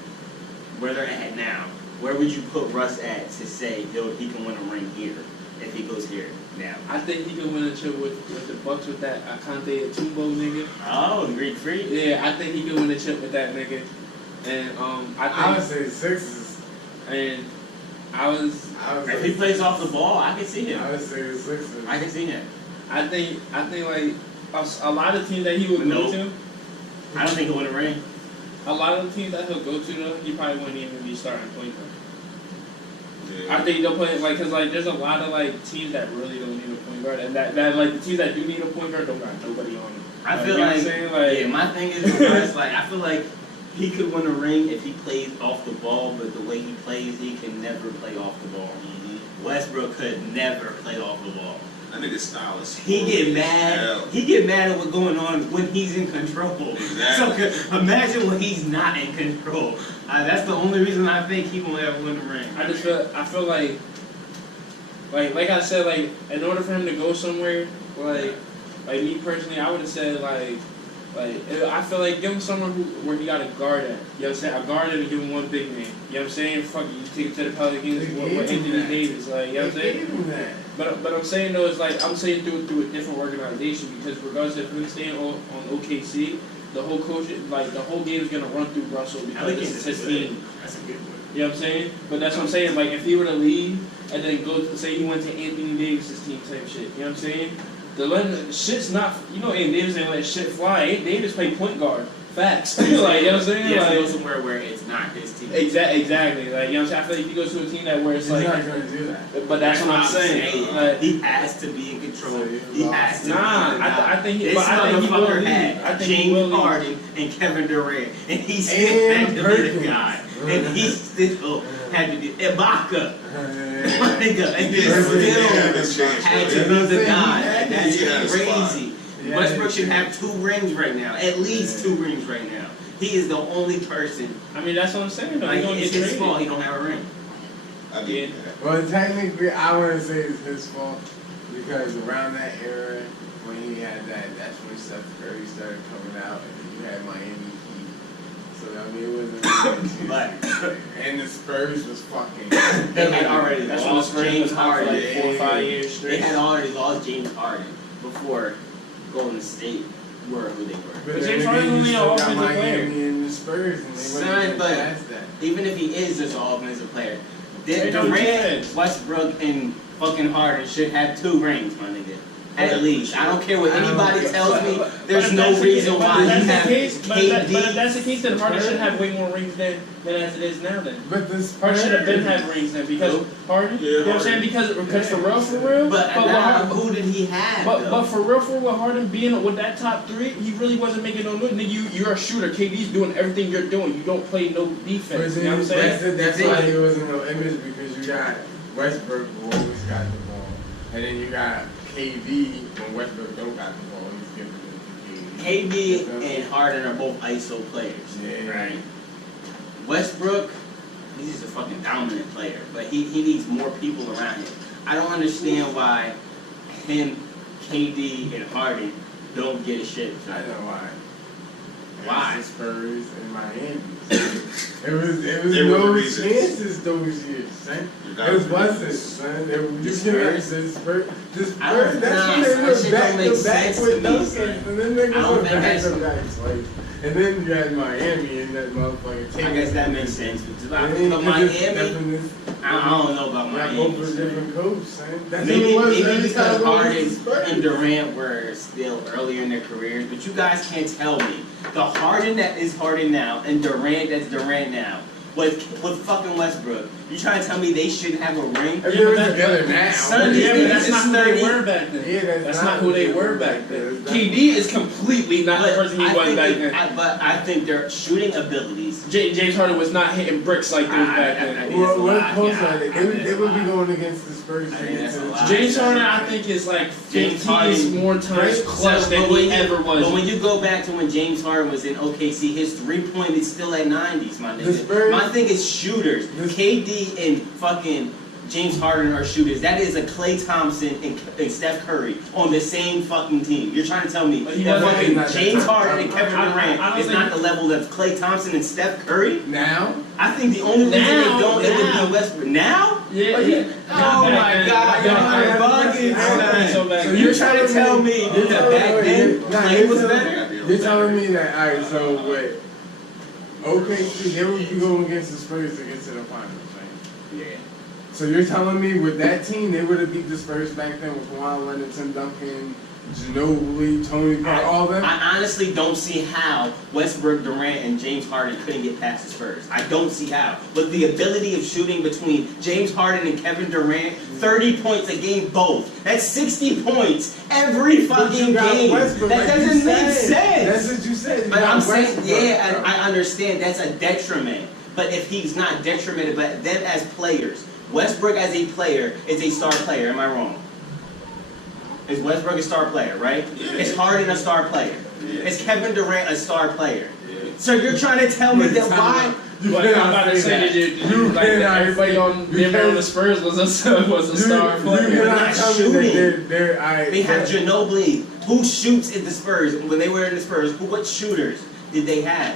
where they're at now, where would you put Russ at to say he can win a ring here if he goes here now? I think he could win a chip with the Bucks with that Cante Tumbo nigga. Oh, the Greek Freak? Yeah, I think he could win a chip with that nigga. And I would say Sixers. and I was If he plays off the ball, I can see him. I would say the Sixers. I can see him. I think like a lot of teams that he would go to, I don't think he'll win a ring. a lot of the teams that he'll go to though, he probably wouldn't even be starting point guard. I think they'll play cause there's a lot of teams that really don't need a point guard, and that like the teams that do need a point guard don't got nobody on them. I feel you know like, what I'm saying? yeah, my thing is with Russ, I feel like he could win a ring if he plays off the ball, but the way he plays, he can never play off the ball. Westbrook could never play off the ball. That nigga's style is He get mad. hell. He get mad at what's going on when he's in control. Exactly. So imagine when he's not in control. That's the only reason I think he won't ever win a ring. I feel like I said, in order for him to go somewhere, like me personally, I would have said I feel like give him someone where he got a guard at. You know what I'm saying? A guard and give him one big man. You know what I'm saying? Fuck it, you take him to the Pelicans with Anthony Davis. Like, you know what I'm saying? But I'm saying though, it's I'm saying through a different organization because regardless of him staying on OKC, the whole coach, the whole game is gonna run through Russell because it's his team. That's a good one. You know what I'm saying? But that's what I'm saying. If he were to leave and then go to say he went to Anthony Davis' team type shit. You know what I'm saying? Shit's not. Anthony Davis ain't let shit fly. Anthony Davis play point guard. Facts. You know what I'm saying? He has to go somewhere where it's not his team. Exactly. You know what I'm saying? I feel like if he goes to a team where it's He's not gonna do that. But that's what I'm saying. He has to be in control. He has to. I think he. This But I think he will motherfucker leave. had I think he will James leave. Harden and Kevin Durant, and he still had to be the Perkins. guy. And he still had to be Ibaka. My nigga, and he still had to be the guy. And that's crazy. Westbrook should have 2 rings right now. At least 2 rings right now. He is the only person. I mean, that's what I'm saying. Though. It's his fault he don't have a ring. I get that. Well, technically, I wouldn't say it's his fault because around that era, when he had that's when Steph Curry started coming out, and you had Miami Heat. So I mean, it wasn't. But and the Spurs was fucking. they had already That's when the lost Spurs James was hot for Harden. 4 or 5 years They straight. had already lost James Harden before Golden State were who they were. But James Harden only an offensive player. And the Spurs, and they Son, went but past that. even if he is just an offensive player, They don't Durant, defense. Westbrook, and fucking Harden should have 2 rings, my nigga. At least. I don't care what anybody tells me. There's no reason why you have But if KD. that's the case, then Harden should have way more rings than as it is now. Then But the Spurs Harden should have been have rings then because Harden. You know what I'm saying? Because for real. But who did he have? But for real, with Harden being with that top 3, he really wasn't making no noise. Nigga, you're a shooter. KD's doing everything you're doing. You don't play no defense. You know what I'm saying? That's why he wasn't no image because you got Westbrook who always got the ball, and then you got KD when Westbrook don't got the ball. He's giving it to KD. KD and Harden are both ISO players, Yeah. right? Westbrook, he's just a fucking dominant player, but he needs more people around him. I don't understand why him, KD, and Harden don't get a shit. I know why. Why? The Spurs and Miami. It was They were the no reasons. chances those years, son. That It was was the busted, reasons. son. They were The just Spurs? the Spurs. The Spurs. I don't- That's nah, when they that were shit back don't make to back sense with to me, Duncan, son. and then I they don't were think back that's- to back. Like, and then you had Miami and that motherfucking team. I guess that makes sense. But And then but you just- Miami, I don't know about Yeah, Miami. both were son. different coaches, son. That's Maybe, what it was maybe every because time it was the Harden Spurs. and Durant were still earlier in their careers, but you guys can't tell me the Harden that is Harden now and Durant that's Durant now with fucking Westbrook. You trying to tell me they shouldn't have a ring? If they were together now. Son, Yeah, but that's It's not who they 30. were back then. Yeah, That's not who they were back then. That's KD is completely not the But person he I was think back it- then. but I think their shooting abilities. James Harden was not hitting bricks like those back I then. think Well, that's a what lie. close Yeah, are they? I think They that's would a be lie. going against the Spurs. I think that's a lie. James Harden, I think, is like James 15 Harden- more times Right? clutch So, than but when he you- ever was. But when you go back to when James Harden was in OKC, his 3-point is still at 90s, my The nigga. Spurs- My thing is shooters. The- KD and fucking James Harden are shooters. That is a Klay Thompson and Steph Curry on the same fucking team. You're trying to tell me But he that wasn't- fucking not that James time. Harden and Kevin I Durant don't is not the level of Klay Thompson and Steph Curry? Now, I think the only reason Now, they don't, it would now. be Westbrook. Now? yeah, Oh, yeah. yeah. Oh my God, y'all you're bugging, son. So back So then. You're trying to tell me You're that telling back me- then nah, Klay you're was telling- better? you're telling me that. All right, so wait. OKC, they would be going against the Spurs to get to the finals, right? Yeah. So you're telling me with that team, they would have beat the Spurs back then with Kawhi Leonard, Tim Duncan, Ginobili, Tony Parker, all them? I honestly don't see how Westbrook, Durant, and James Harden couldn't get past the Spurs. I don't see how. But the ability of shooting between James Harden and Kevin Durant, 30 points a game both. That's 60 points every But you fucking got game. Westbrook, That like you doesn't make said. sense. That's what you said. You But got I'm saying, Westbrook. yeah, I understand that's a detriment. But if he's not detrimented, but them as players, Westbrook as a player is a star player. Am I wrong? Is Westbrook a star player, right? Yeah. Is Harden a star player? Yeah. Is Kevin Durant a star player? Yeah. So you're trying to tell me that why? You But I'm cannot about to say that You like that cannot everybody say- on them on the Spurs was a star You player. cannot not tell me shooting. that they're I. They have Ginobili. Who shoots in the Spurs? When they were in the Spurs, what shooters did they have?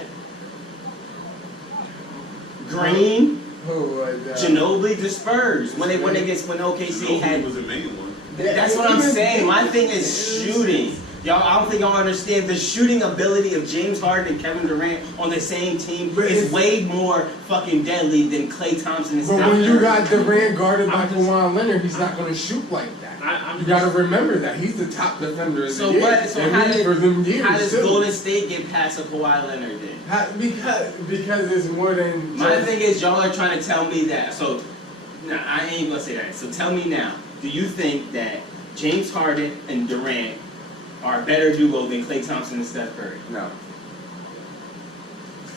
Green, Ginobili, the Spurs. When OKC Ginobili had. was the main one. That's what I'm saying. My thing is shooting. Y'all, I don't think y'all understand the shooting ability of James Harden and Kevin Durant on the same team But is it's- way more fucking deadly than Klay Thompson and But Steph when you Curry. got Durant guarded by I'm just- Kawhi Leonard, he's not going to shoot like that. I'm You got to remember that he's the top defender of So the year. what? So And how he's did for them years how does too. Golden State get past a Kawhi Leonard then? Because it's more than. My just- thing is y'all are trying to tell me that. So, nah, I ain't gonna say that. So tell me now. Do you think that James Harden and Durant are a better duo than Klay Thompson and Steph Curry? No.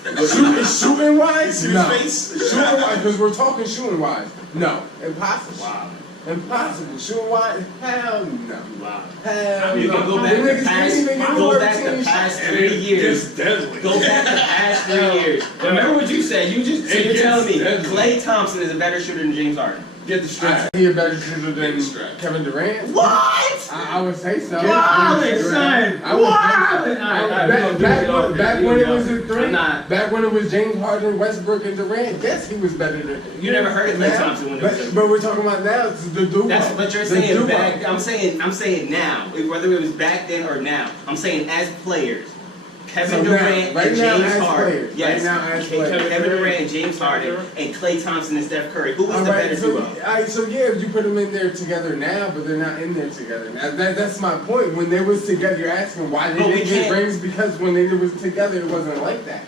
Shooting wise, See his no. face? Shooting wise, because we're talking shooting wise. No, impossible. Wow. Impossible. Shooting wise, hell no. Wow. Hell You no. can go back Them the niggas past, can't even get go over back the 10 past shots. 3 years. deadly. Go back the past 3 years. Remember what you said. You just so It you're gets telling me deadly. Klay Thompson is a better shooter than James Harden. Get the strap. He a better shooter than Get the strap. Kevin Durant. What? I would say so. Wildin', son. I would Wildin'. say so. Alright, Back when it was a three, I'm not. back when it was James Harden, Westbrook, and Durant, yes, he was better than. You never heard of Klay Now- Thompson when it was but we're talking about now. It's the duo. That's what you're The saying. duo. Back, I'm saying now. Whether it was back then or now, I'm saying as players, Kevin So now, Durant right and now James as Harden. players, Yes, right now as Kevin players. Durant and James Harden and Klay Thompson and Steph Curry. Who was All the right, better so, duo? so yeah, you put them in there together now, but they're not in there together now. That's my point. When they was together, you're asking why they But we didn't get can't- rings because when they was together, it wasn't like that.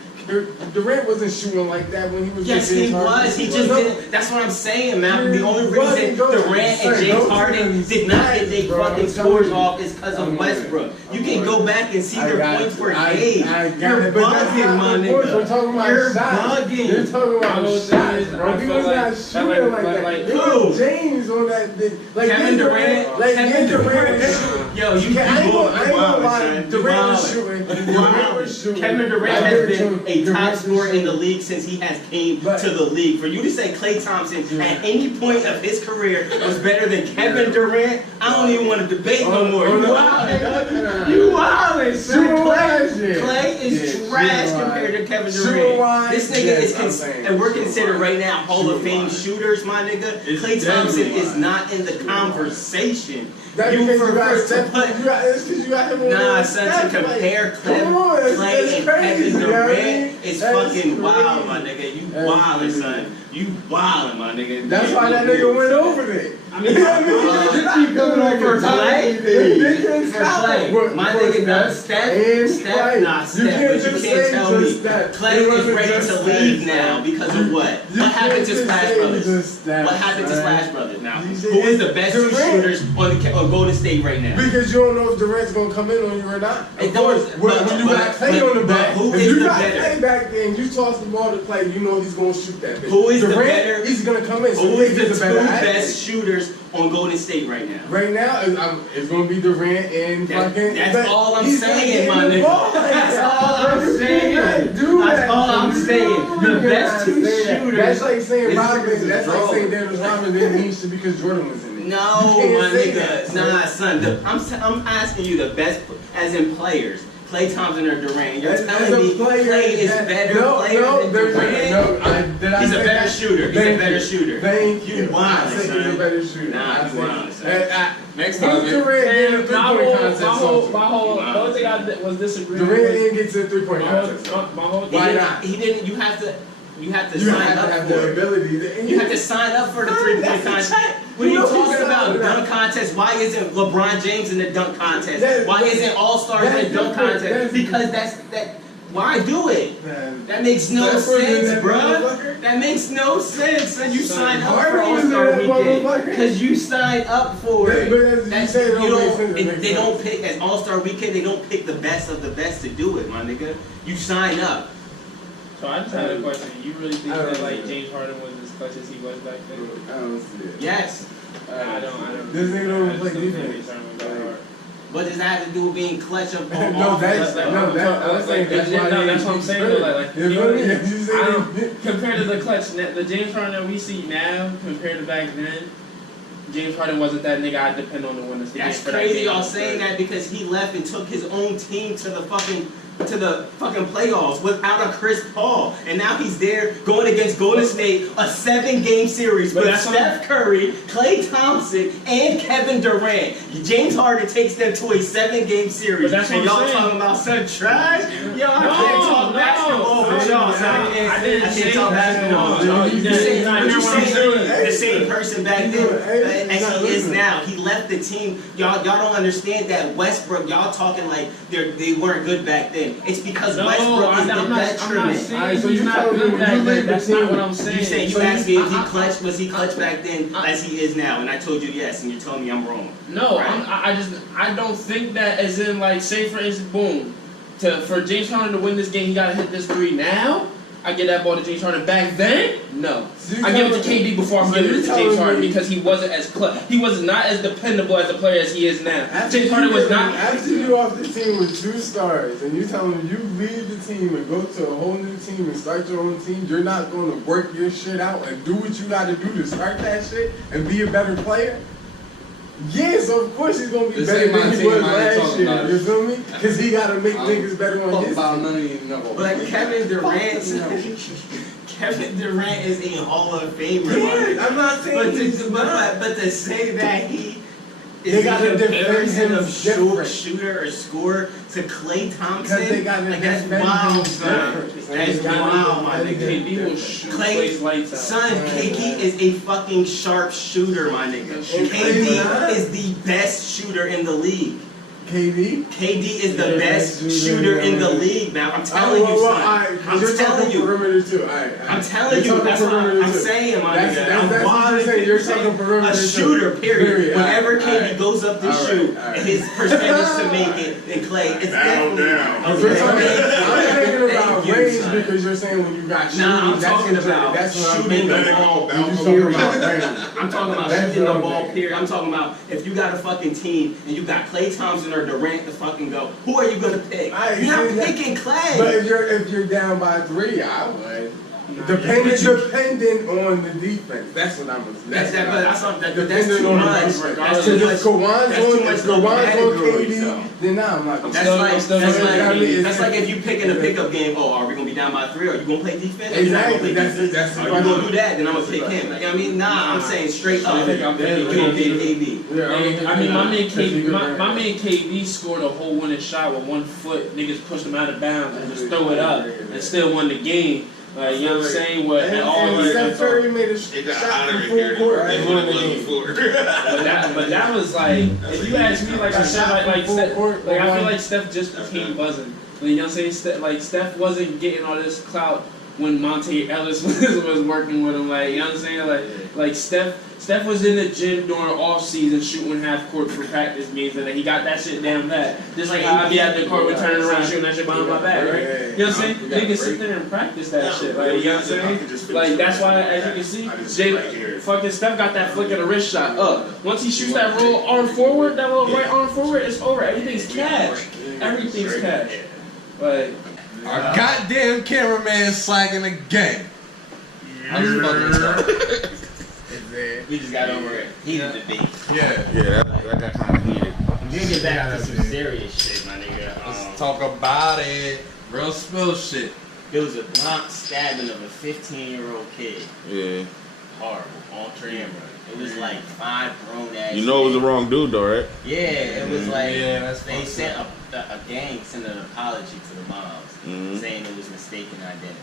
Durant wasn't shooting like that when he was. Yes, with he James Harden. was. He just No, didn't. That's what I'm saying, man. The only He wasn't reason going. Durant Son, and James those Harden niggas did not get their bro, fucking I'm telling scores you. off is because of I'm Westbrook. You I'm can on go it. back and see I their got points you. per I game. got You're it, but that's bugging, not my the point. nigga. We're talking about You're shots. bugging. You're talking My about whole shots, thing is, bro. I He feel was like not shooting like that. like LeBron James on that thing. Like Kevin Durant. Like Kevin Durant. Yo, you I ain't gonna lie. son. Durant was shooting. Durant was shooting. Kevin Durant I has give it to been him. a top Durant scorer in the shooting. league since he has came But- to the league. For you to say Klay Thompson at any point of his career was better than Kevin Durant, I don't even want to debate no more. You wildin'. You wildin', son. Klay is trash compared to Kevin Durant. This nigga is and we're considered right now Hall of Fame shooters, my nigga. Klay Thompson is not in the conversation. That's You because you got prefer to Steph. put It's because you got him on Nah, the son, Steph, to compare like, come on, Klay that's and crazy, Kevin you know what I mean? Durant is That's fucking wild, crazy. my nigga. You That's wildin', crazy. son. You wildin', my nigga. That's why that nigga went over there. I mean, You know what I mean? You keep coming over for Klay? They couldn't For stop Klay, him. my For nigga got Steph Steph, Klay. not You Steph, can't but you just can't say tell me just Steph. Klay It is wasn't ready just to Steph, leave son. now because of what? You What happened can't to just Splash say Brothers? just Steph, What happened to son. Splash Brothers now? You Who is the best two Durant. shooters on Golden State right now? Because you don't know if Durant's gonna come in on you or not. It Of don't- course, when you got Klay on the but back, who if is you the got better? Klay back there and you toss the ball to Klay, you know he's gonna shoot that bitch. Who is the Durant, better- he's gonna come in. So Who is the he's two better athlete. best shooters on Golden State right now? Right now, it's gonna be Durant and fucking. That's but all I'm he's saying, not my getting the nigga. ball like That's that. all I'm You saying. cannot do That's that. all I'm saying. You The best cannot two say that. shooters. That's like saying This Robin. nigga's a That's like draw. saying Dennis Robin didn't need to because Jordan was in it. No, You my can't say nigga. that, son. Nah, son. I'm asking you the best, as in players. Klay Thompson or Durant. You're telling me Klay is better player than Durant? He's a better shooter. He's a better shooter. Thank You you. wild, I say he's son. a better shooter. Nah, I you say- wild, son. Next time, Once Durant get in the my three-point contest, whole, the only thing I was disagreeing Durant with. didn't get to the three-point My whole, contest. my whole Why thing. not? He didn't. You have to You sign have up to have for the it. ability. To, You have to sign up for the three-point That's the contest. check. What are you You know talking he's about? signing Dunk up. contest. Why isn't LeBron James in the dunk contest? That- Why isn't All-Stars in the that's dunk different. contest? That's Because that. Why do it? Man. That makes no That's what it is, sense, that bruh. motherfucker. That makes no sense. And you Son, sign up for Harden was in All-Star that Weekend motherfucker. because you signed up for it. But as you That's- say, it don't you make don't- sense. It it- makes they don't sense. pick as All-Star Weekend. They don't pick the best of the best to do it, my nigga. You sign up. So I just had a question. You really think I don't that know. like James Harden was as clutch as he was back then? I don't see it. Yes. I don't. This nigga don't I just play think defense. he's Harden was that hard. What does that have to do with being clutch up on No, offense? that's no, that. I was saying that's why they that's what I'm saying. Though, like you know what I mean? You say I don't, compared to the clutch, the James Harden that we see now, compared to back then, James Harden wasn't that nigga I depend on to win this game. That's for that crazy. game. Y'all saying that because he left and took his own team to the fucking playoffs without a Chris Paul, and now he's there going against Golden State, a 7-game series But with that's Steph Curry, Klay Thompson, and Kevin Durant. James Harden takes them to a 7-game series, But that's what and y'all I'm saying. talking about son trash. Yo, I can't talk No, basketball no, with y'all. no, son. I didn't I say can't talk that. basketball. No, you You didn't. say, You're not but you hearing what I'm say saying. the same person back then as Not he is listening. now. He left the team. Y'all don't understand that Westbrook. Y'all talking like they weren't good back then. It's because No, Westbrook is I'm the not detriment. saying Alright, so he's you not telling good me back you then. leave the That's not team. what I'm saying. You said So you asked me if he I- clutch. Was he clutch back then as he is now? And I told you yes, and you're telling me I'm wrong. No, Right. I don't think that as in like say for instance, boom, for James Harden to win this game, he gotta hit this 3 now. I get that ball to James Harden back then. No, So you I give it to telling me- KD before I'm so giving you it to telling James Harden me- because he wasn't as he was not as dependable as a player as he is now. After James Harden you was get- not. After you off the team with 2 stars, and you telling me you leave the team and go to a whole new team and start your own team, you're not going to work your shit out and do what you got to do to start that shit and be a better player? Yeah, so of course he's gonna be This better ain't my than he team, was I ain't last talking year. about You it. feel me? Because he got to make niggas better on Fuck his about team. none of you know. But Kevin Durant, Kevin Durant is a Hall of Famer. Yeah, I'm not saying he's not. But to say that he They is gotta a defend comparison him of different. shooter or scorer to Klay Thompson, Because they got to like that's defend him wild, son. different. That's They gotta wild, my defend nigga. him KD will different. shoot Klay, Clay's lights out. son, KD is a fucking sharp shooter, my nigga. And Klay's not. KD is the best shooter in the league. KD? KD is the best shooter in the league, man. I'm telling you, son. I'm telling you. Perimeter too. I'm telling you. That's what I'm saying, my nigga. That's what you're saying. You're talking perimeter a too. shooter, period. Whenever KD Alright. goes up to shoot, his percentage to make it in Clay, it's definitely. I'm thinking about range because you're saying when you got shooting. Nah, I'm talking about shooting the ball. I'm talking about shooting the ball, period. I'm talking about if you got a fucking team and you got Klay Thompson or Durant to fucking go, who are you gonna pick? You're not picking Clay. But if you're down by 3, I would. Dependent on the defense. That's what I'm saying. That's too much. That's too much. If Kawhi's on KD, then nah, I'm not. That's like if you picking a pickup game. Oh, are we gonna be down by 3? Are you gonna play defense? Exactly. Are you gonna do that? Then I'm gonna pick him. You know what I mean? Nah, I'm saying straight up. You gonna pick KD. I mean, my man KD scored a whole winning shot with 1 foot. Niggas pushed him out of bounds and just throw it up and still won the game. Like, you know what I'm saying? Steph Curry made a shot from full court. But that was like, if you ask me, like I said, I feel like Steph just became buzzing. You know what I'm saying? Steph wasn't getting all this clout when Monte Ellis was working with him. Like, you know what I'm saying? Like Steph was in the gym during off season shooting half court for practice games, and he got that shit down pat. Just like I be at the court with turning around shooting that shit behind my back, right? You know what I'm saying? Niggas sit there and practice that shit. Like, you know what I'm saying? Like, that's why, as you can see, fucking Steph got that flick of the wrist shot up. Once he shoots that roll arm forward, that little right arm forward, it's over. Everything's cash. Everything's cash. Like, our goddamn cameraman slacking the game. I was fucking We just got over it. Heated debate. Yeah, that got kind of heated. We get back to some serious shit, my nigga. Let's talk about it. Real spill shit. It was a blunt stabbing of a 15-year-old kid. Yeah. Horrible. On camera. It was like 5 grown ass. You know it was the wrong dude though, right? Yeah, it was like that's they sent a gang sent an apology to the moms, saying it was mistaken identity.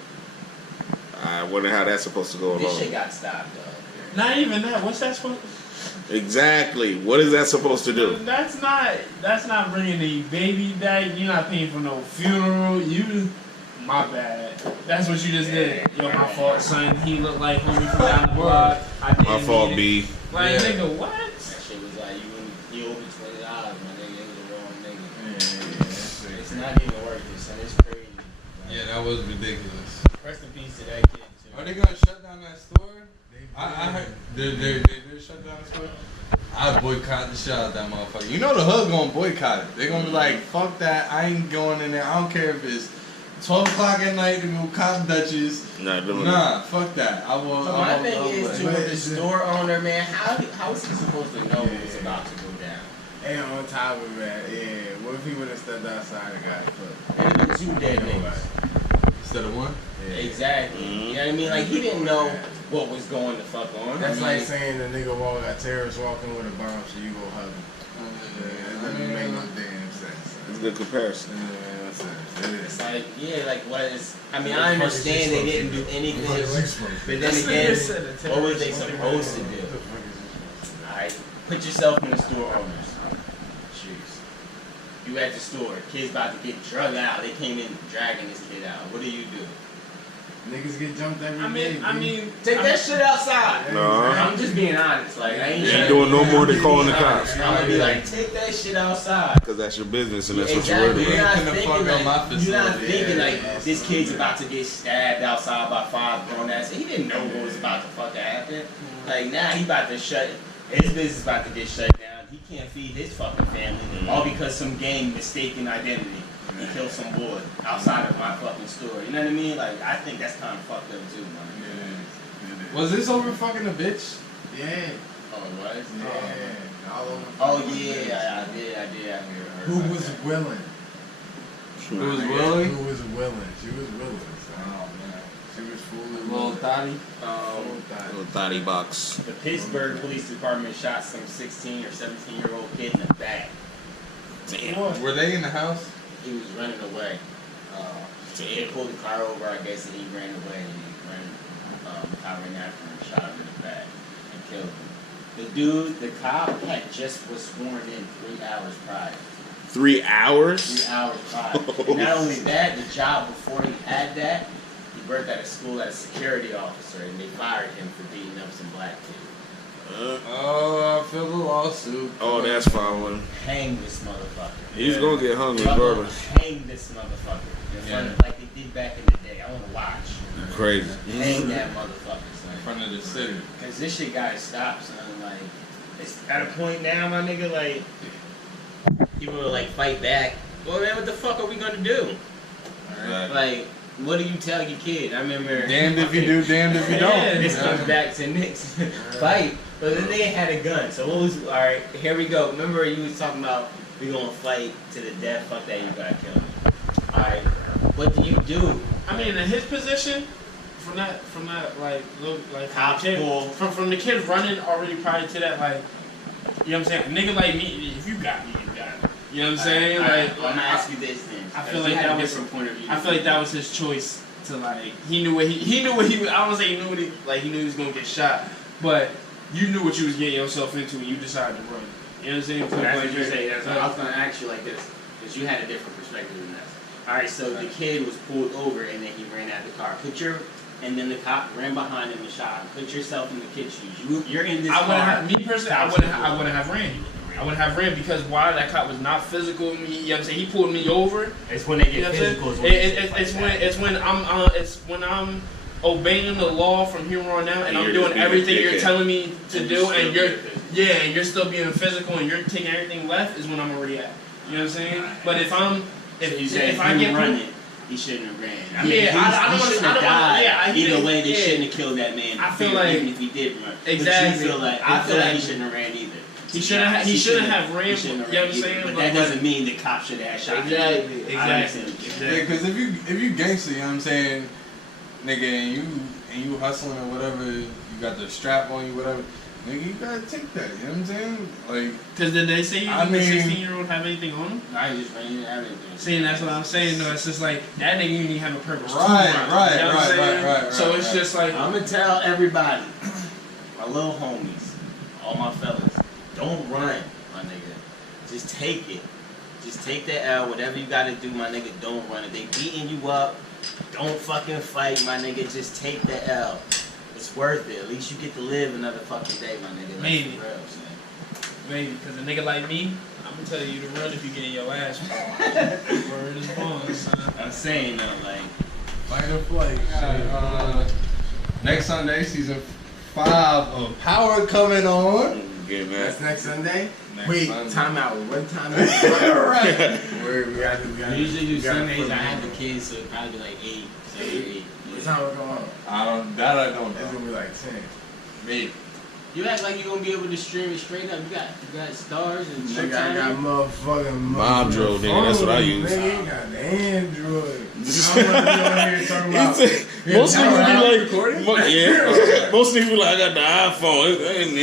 I wonder how that's supposed to go This along. shit got stopped though. not even that. What's that supposed? Exactly. What is that supposed to do? That's not bringing the baby back. You're not paying for no funeral. My bad. That's what you just did. Yo, my fault, son. He looked like homie from down the block. My fault, B. Like, nigga, what? That shit was like you owe me $20, my nigga. It was the wrong nigga. It's not even worth it, son. It's crazy. Yeah, that was ridiculous. Rest in peace to that kid too. Are they gonna shut down that store? I heard they shut down the store. I boycott the shit out of that motherfucker. You know the hood gonna boycott it. They gonna be like, fuck that. I ain't going in there. I don't care if it's 12 o'clock at night to go cop Dutchess. Nah, fuck that. I will. So my thing is, too, with the store owner, man, how is he supposed to know what's about to go down? And on top of that, yeah, what if he would have stepped outside and got cooked? And it was 2 dead niggas. Instead of one? Yeah. Exactly. You know what I mean? Like, he didn't know what was going the fuck on. That's like saying the nigga a terrorist walking with a bomb, so you go hug him. That doesn't make no damn sense. It's a good comparison. It's like, yeah, like what is, I mean, I understand they didn't do anything, but then again, what was they supposed to do? Alright, put yourself in the store owners. Jeez. You at the store, kid's about to get drugged out, they came in dragging this kid out. What do? Niggas get jumped every day. I mean, Take that shit outside. No. I'm just being honest. Like, I ain't doing no more than calling the cops. I'm gonna be like, take that shit outside. Because that's your business and that's what you're Exactly. worried You're about. not thinking like this kid's about to get stabbed outside by 5 grown ass. He didn't know what was about to fucking happen. Like now he about to his business is about to get shut down. He can't feed his fucking family all because some gang mistaken identity. He killed some boy outside of my fucking store. You know what I mean? Like I think that's kind of fucked up too, man. Was this over fucking a bitch? Yeah. Oh, it was? Yeah. All over. Oh yeah, I did. I heard Who about was that. willing? Who was willing? Who was willing? She was willing. Oh man. She was fully Little willing. Thotty. Little thotty box. The Pittsburgh Police Department shot some 16 or 17-year-old kid in the back. Damn. Were they in the house? He was running away. So he pulled the car over, I guess, and he ran away. And the cop ran after him, shot him in the back, and killed him. The cop, was sworn in 3 hours prior. 3 hours? 3 hours drive. And not only that, the job before he had that, he worked at a school as a security officer, and they fired him for beating up some black kids. Oh, I feel the lawsuit. Oh, that's following. Hang this motherfucker. He's gonna get hung Y'all gonna regardless. hang this motherfucker in front of, like they did back in the day. I want to watch. Crazy. Hang that motherfucker, In son. front of the city. Cause this shit gotta stop, son. Like, it's at a point now, my nigga. Like, people will like fight back. Well, man, what the fuck are we gonna do? Right. Like, what do you tell your kid? I remember. Damned if you do, damned if you don't. Yeah, this comes back to Nick's fight. But then they had a gun. So what was, alright, here we go. Remember you was talking about we gonna fight to the death, fuck that, you gotta kill him. Alright, what do you do? I mean, in his position, from that, like, look, like, Top kid, school. from the kid running already prior to that, like, you know what I'm saying? A nigga like me, if you got me, you got me. You know what I'm saying? Alright, Like, I'm gonna ask you this then. I feel You like had that a was different point of view. I feel like that was his choice to like. He knew what he knew what he. I don't say he knew what he like. He knew he was gonna get shot, but you knew what you was getting yourself into when you decided to run. You know what I'm saying? So that's what you're saying. Like, I was gonna ask you like this, because you had a different perspective than this. Alright, so the kid was pulled over and then he ran out of the car. And then the cop ran behind him and shot him. Put yourself in the kid's shoes. You're in this I car. wouldn't have, me personally, I wouldn't have ran. I wouldn't have ran because why? That cop was not physical with me. You know what I'm saying? He pulled me over. It's when they You know get what I'm physical. saying? It's when I'm obeying the law from here on out, and I'm doing everything you're telling me to do, and you're still being physical, and you're taking everything left is when I'm already at. You know what I'm saying? But if I get running, he shouldn't have ran. I mean, I don't want to die. Either way, they shouldn't have killed that man. I feel like even if he did run. exactly. I feel like he shouldn't have ran either. He shouldn't have ran. You know what I'm saying? But that doesn't mean the cop should have shot him. Exactly. Yeah, because if you gangster, you know what I'm saying, nigga, and you hustling or whatever, you got the strap on you, whatever, nigga, you gotta take that. You know what I'm saying? Like, because did they say the 16-year-old have anything on him? I just ran into everything. See, that's what I'm saying. though. It's just like that nigga didn't even have a purpose. Right. So it's just like I'm gonna tell everybody, my little homies, all my fellas, don't run, my nigga. Just take it. Just take the L. Whatever you gotta do, my nigga, don't run. If they beating you up, don't fucking fight, my nigga. Just take the L. It's worth it. At least you get to live another fucking day, my nigga. Like, maybe. for real, son. maybe because a nigga like me, I'm gonna tell you to run if you get in your ass. Word is born, son. I'm saying though, like, fight or flight. Next Sunday, season 5 of Power coming on. Get That's man. next Sunday? Next Wait, Sunday. time out. What time is it? Right. Word, we gotta I usually do we gotta Sundays. put I it have in. the kids, so it'd probably be like 8, 7 or 8. What time we going on? I don't It's know. gonna be like 10. Maybe. You act like you gonna be able to stream it straight up. You got stars and Nigga, I got Showtime. motherfucking Mob drill, nigga, that's what I use. Nigga, you got the Android. I'm gonna be on here talking about. Most Yeah, niggas be like, recording? most niggas be like, I got the iPhone, it ain't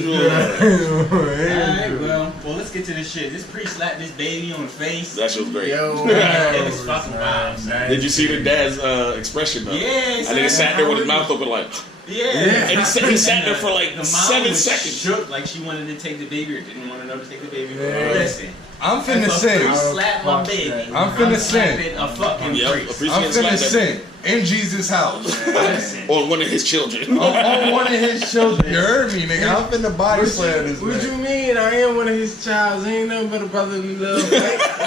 Android. Alright, well, let's get to this shit. This pre slapped this baby on the face. That shit was great. Yo, It was fucking wild. Did you see the dad's expression though? Yeah, I think he sat there with his mouth open like, Yeah. and he sat there for like The mom 7 was seconds. shook like she wanted to take the baby or didn't want to know to take the baby. Yeah. Listen, I'm finna if a sing. priest slap my Fuck baby, that. I'm finna sing. slapping a fucking Yep, a priest. priest I'm can't slap finna that sing in Jesus' house. Listen. on one of his children. on one of his children. You heard me, nigga. I'm finna body slam this What you man. mean? I am one of his childs. Ain't nothing but a brotherly love. Man,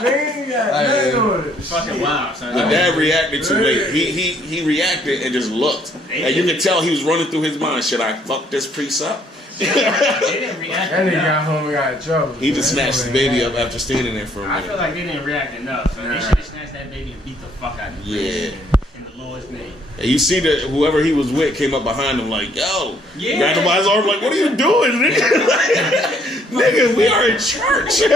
ain't got Hey, nothing on it. Fucking Shit. wild, son. The dad reacted too late. He reacted and just looked. And you could tell he was running through his mind. Should I fuck this priest up? They didn't react That nigga enough. got home and got in trouble. He just snatched the baby up after standing there for a I feel minute. like they didn't react enough, so they Nah. should have snatched that baby and beat the fuck out of the Yeah. in the Lord's name. And you see that whoever he was with came up behind him like, yo, Yeah. grabbed him by his arm like, what are you doing, nigga? Nigga, we are in church. We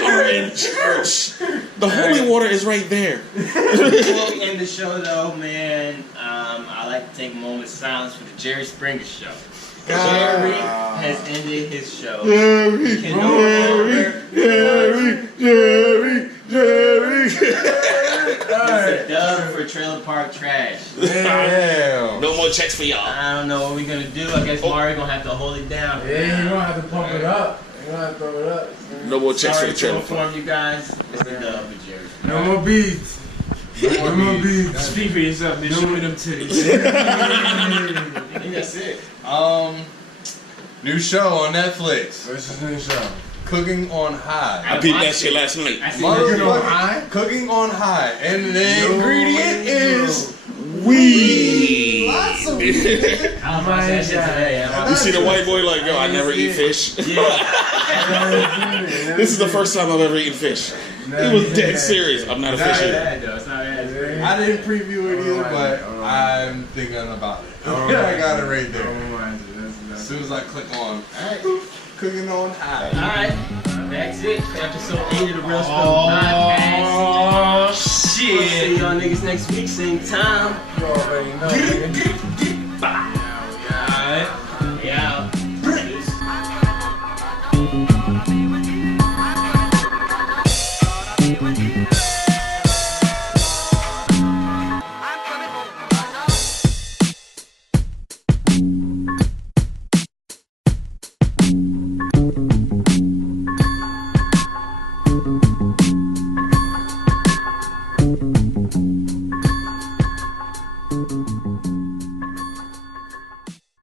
are in church. The holy water is right there. Before we end the show, though, man, I like to take a moment of silence for the Jerry Springer show. Jerry has ended his show. He can no longer. Jerry. It's a dub for Trailer Park Trash. Damn. No more checks for y'all. I don't know what we're gonna do. I guess Mario gonna have to hold it down. Yeah, you gonna have to pump it up. You gotta throw it up. No more checks for the trailer Sorry to park. inform you guys. It's the dub with Jerry. No more beats. No more beats. Speak for yourself, nigga. Show me them titties. I think that's it. New show on Netflix. What's his new show? Cooking on High. I peeped that shit last night. I see Cooking on Motherfucker, High? Cooking on High. And the ingredient is Weed. lots of weed. I'll watch that shit today. You see the white boy like, yo, I never eat fish. This is the first time I've ever eaten fish. He was dead serious. I'm not a fish eater. bad though. It's not bad. I didn't preview it either, but I'm thinking about it. I got it right there. As soon as I click on Cooking on High. Alright, that's it. Episode 8 of the Real Spell Podcast. Oh, shit. See y'all niggas next week, same time. You already know.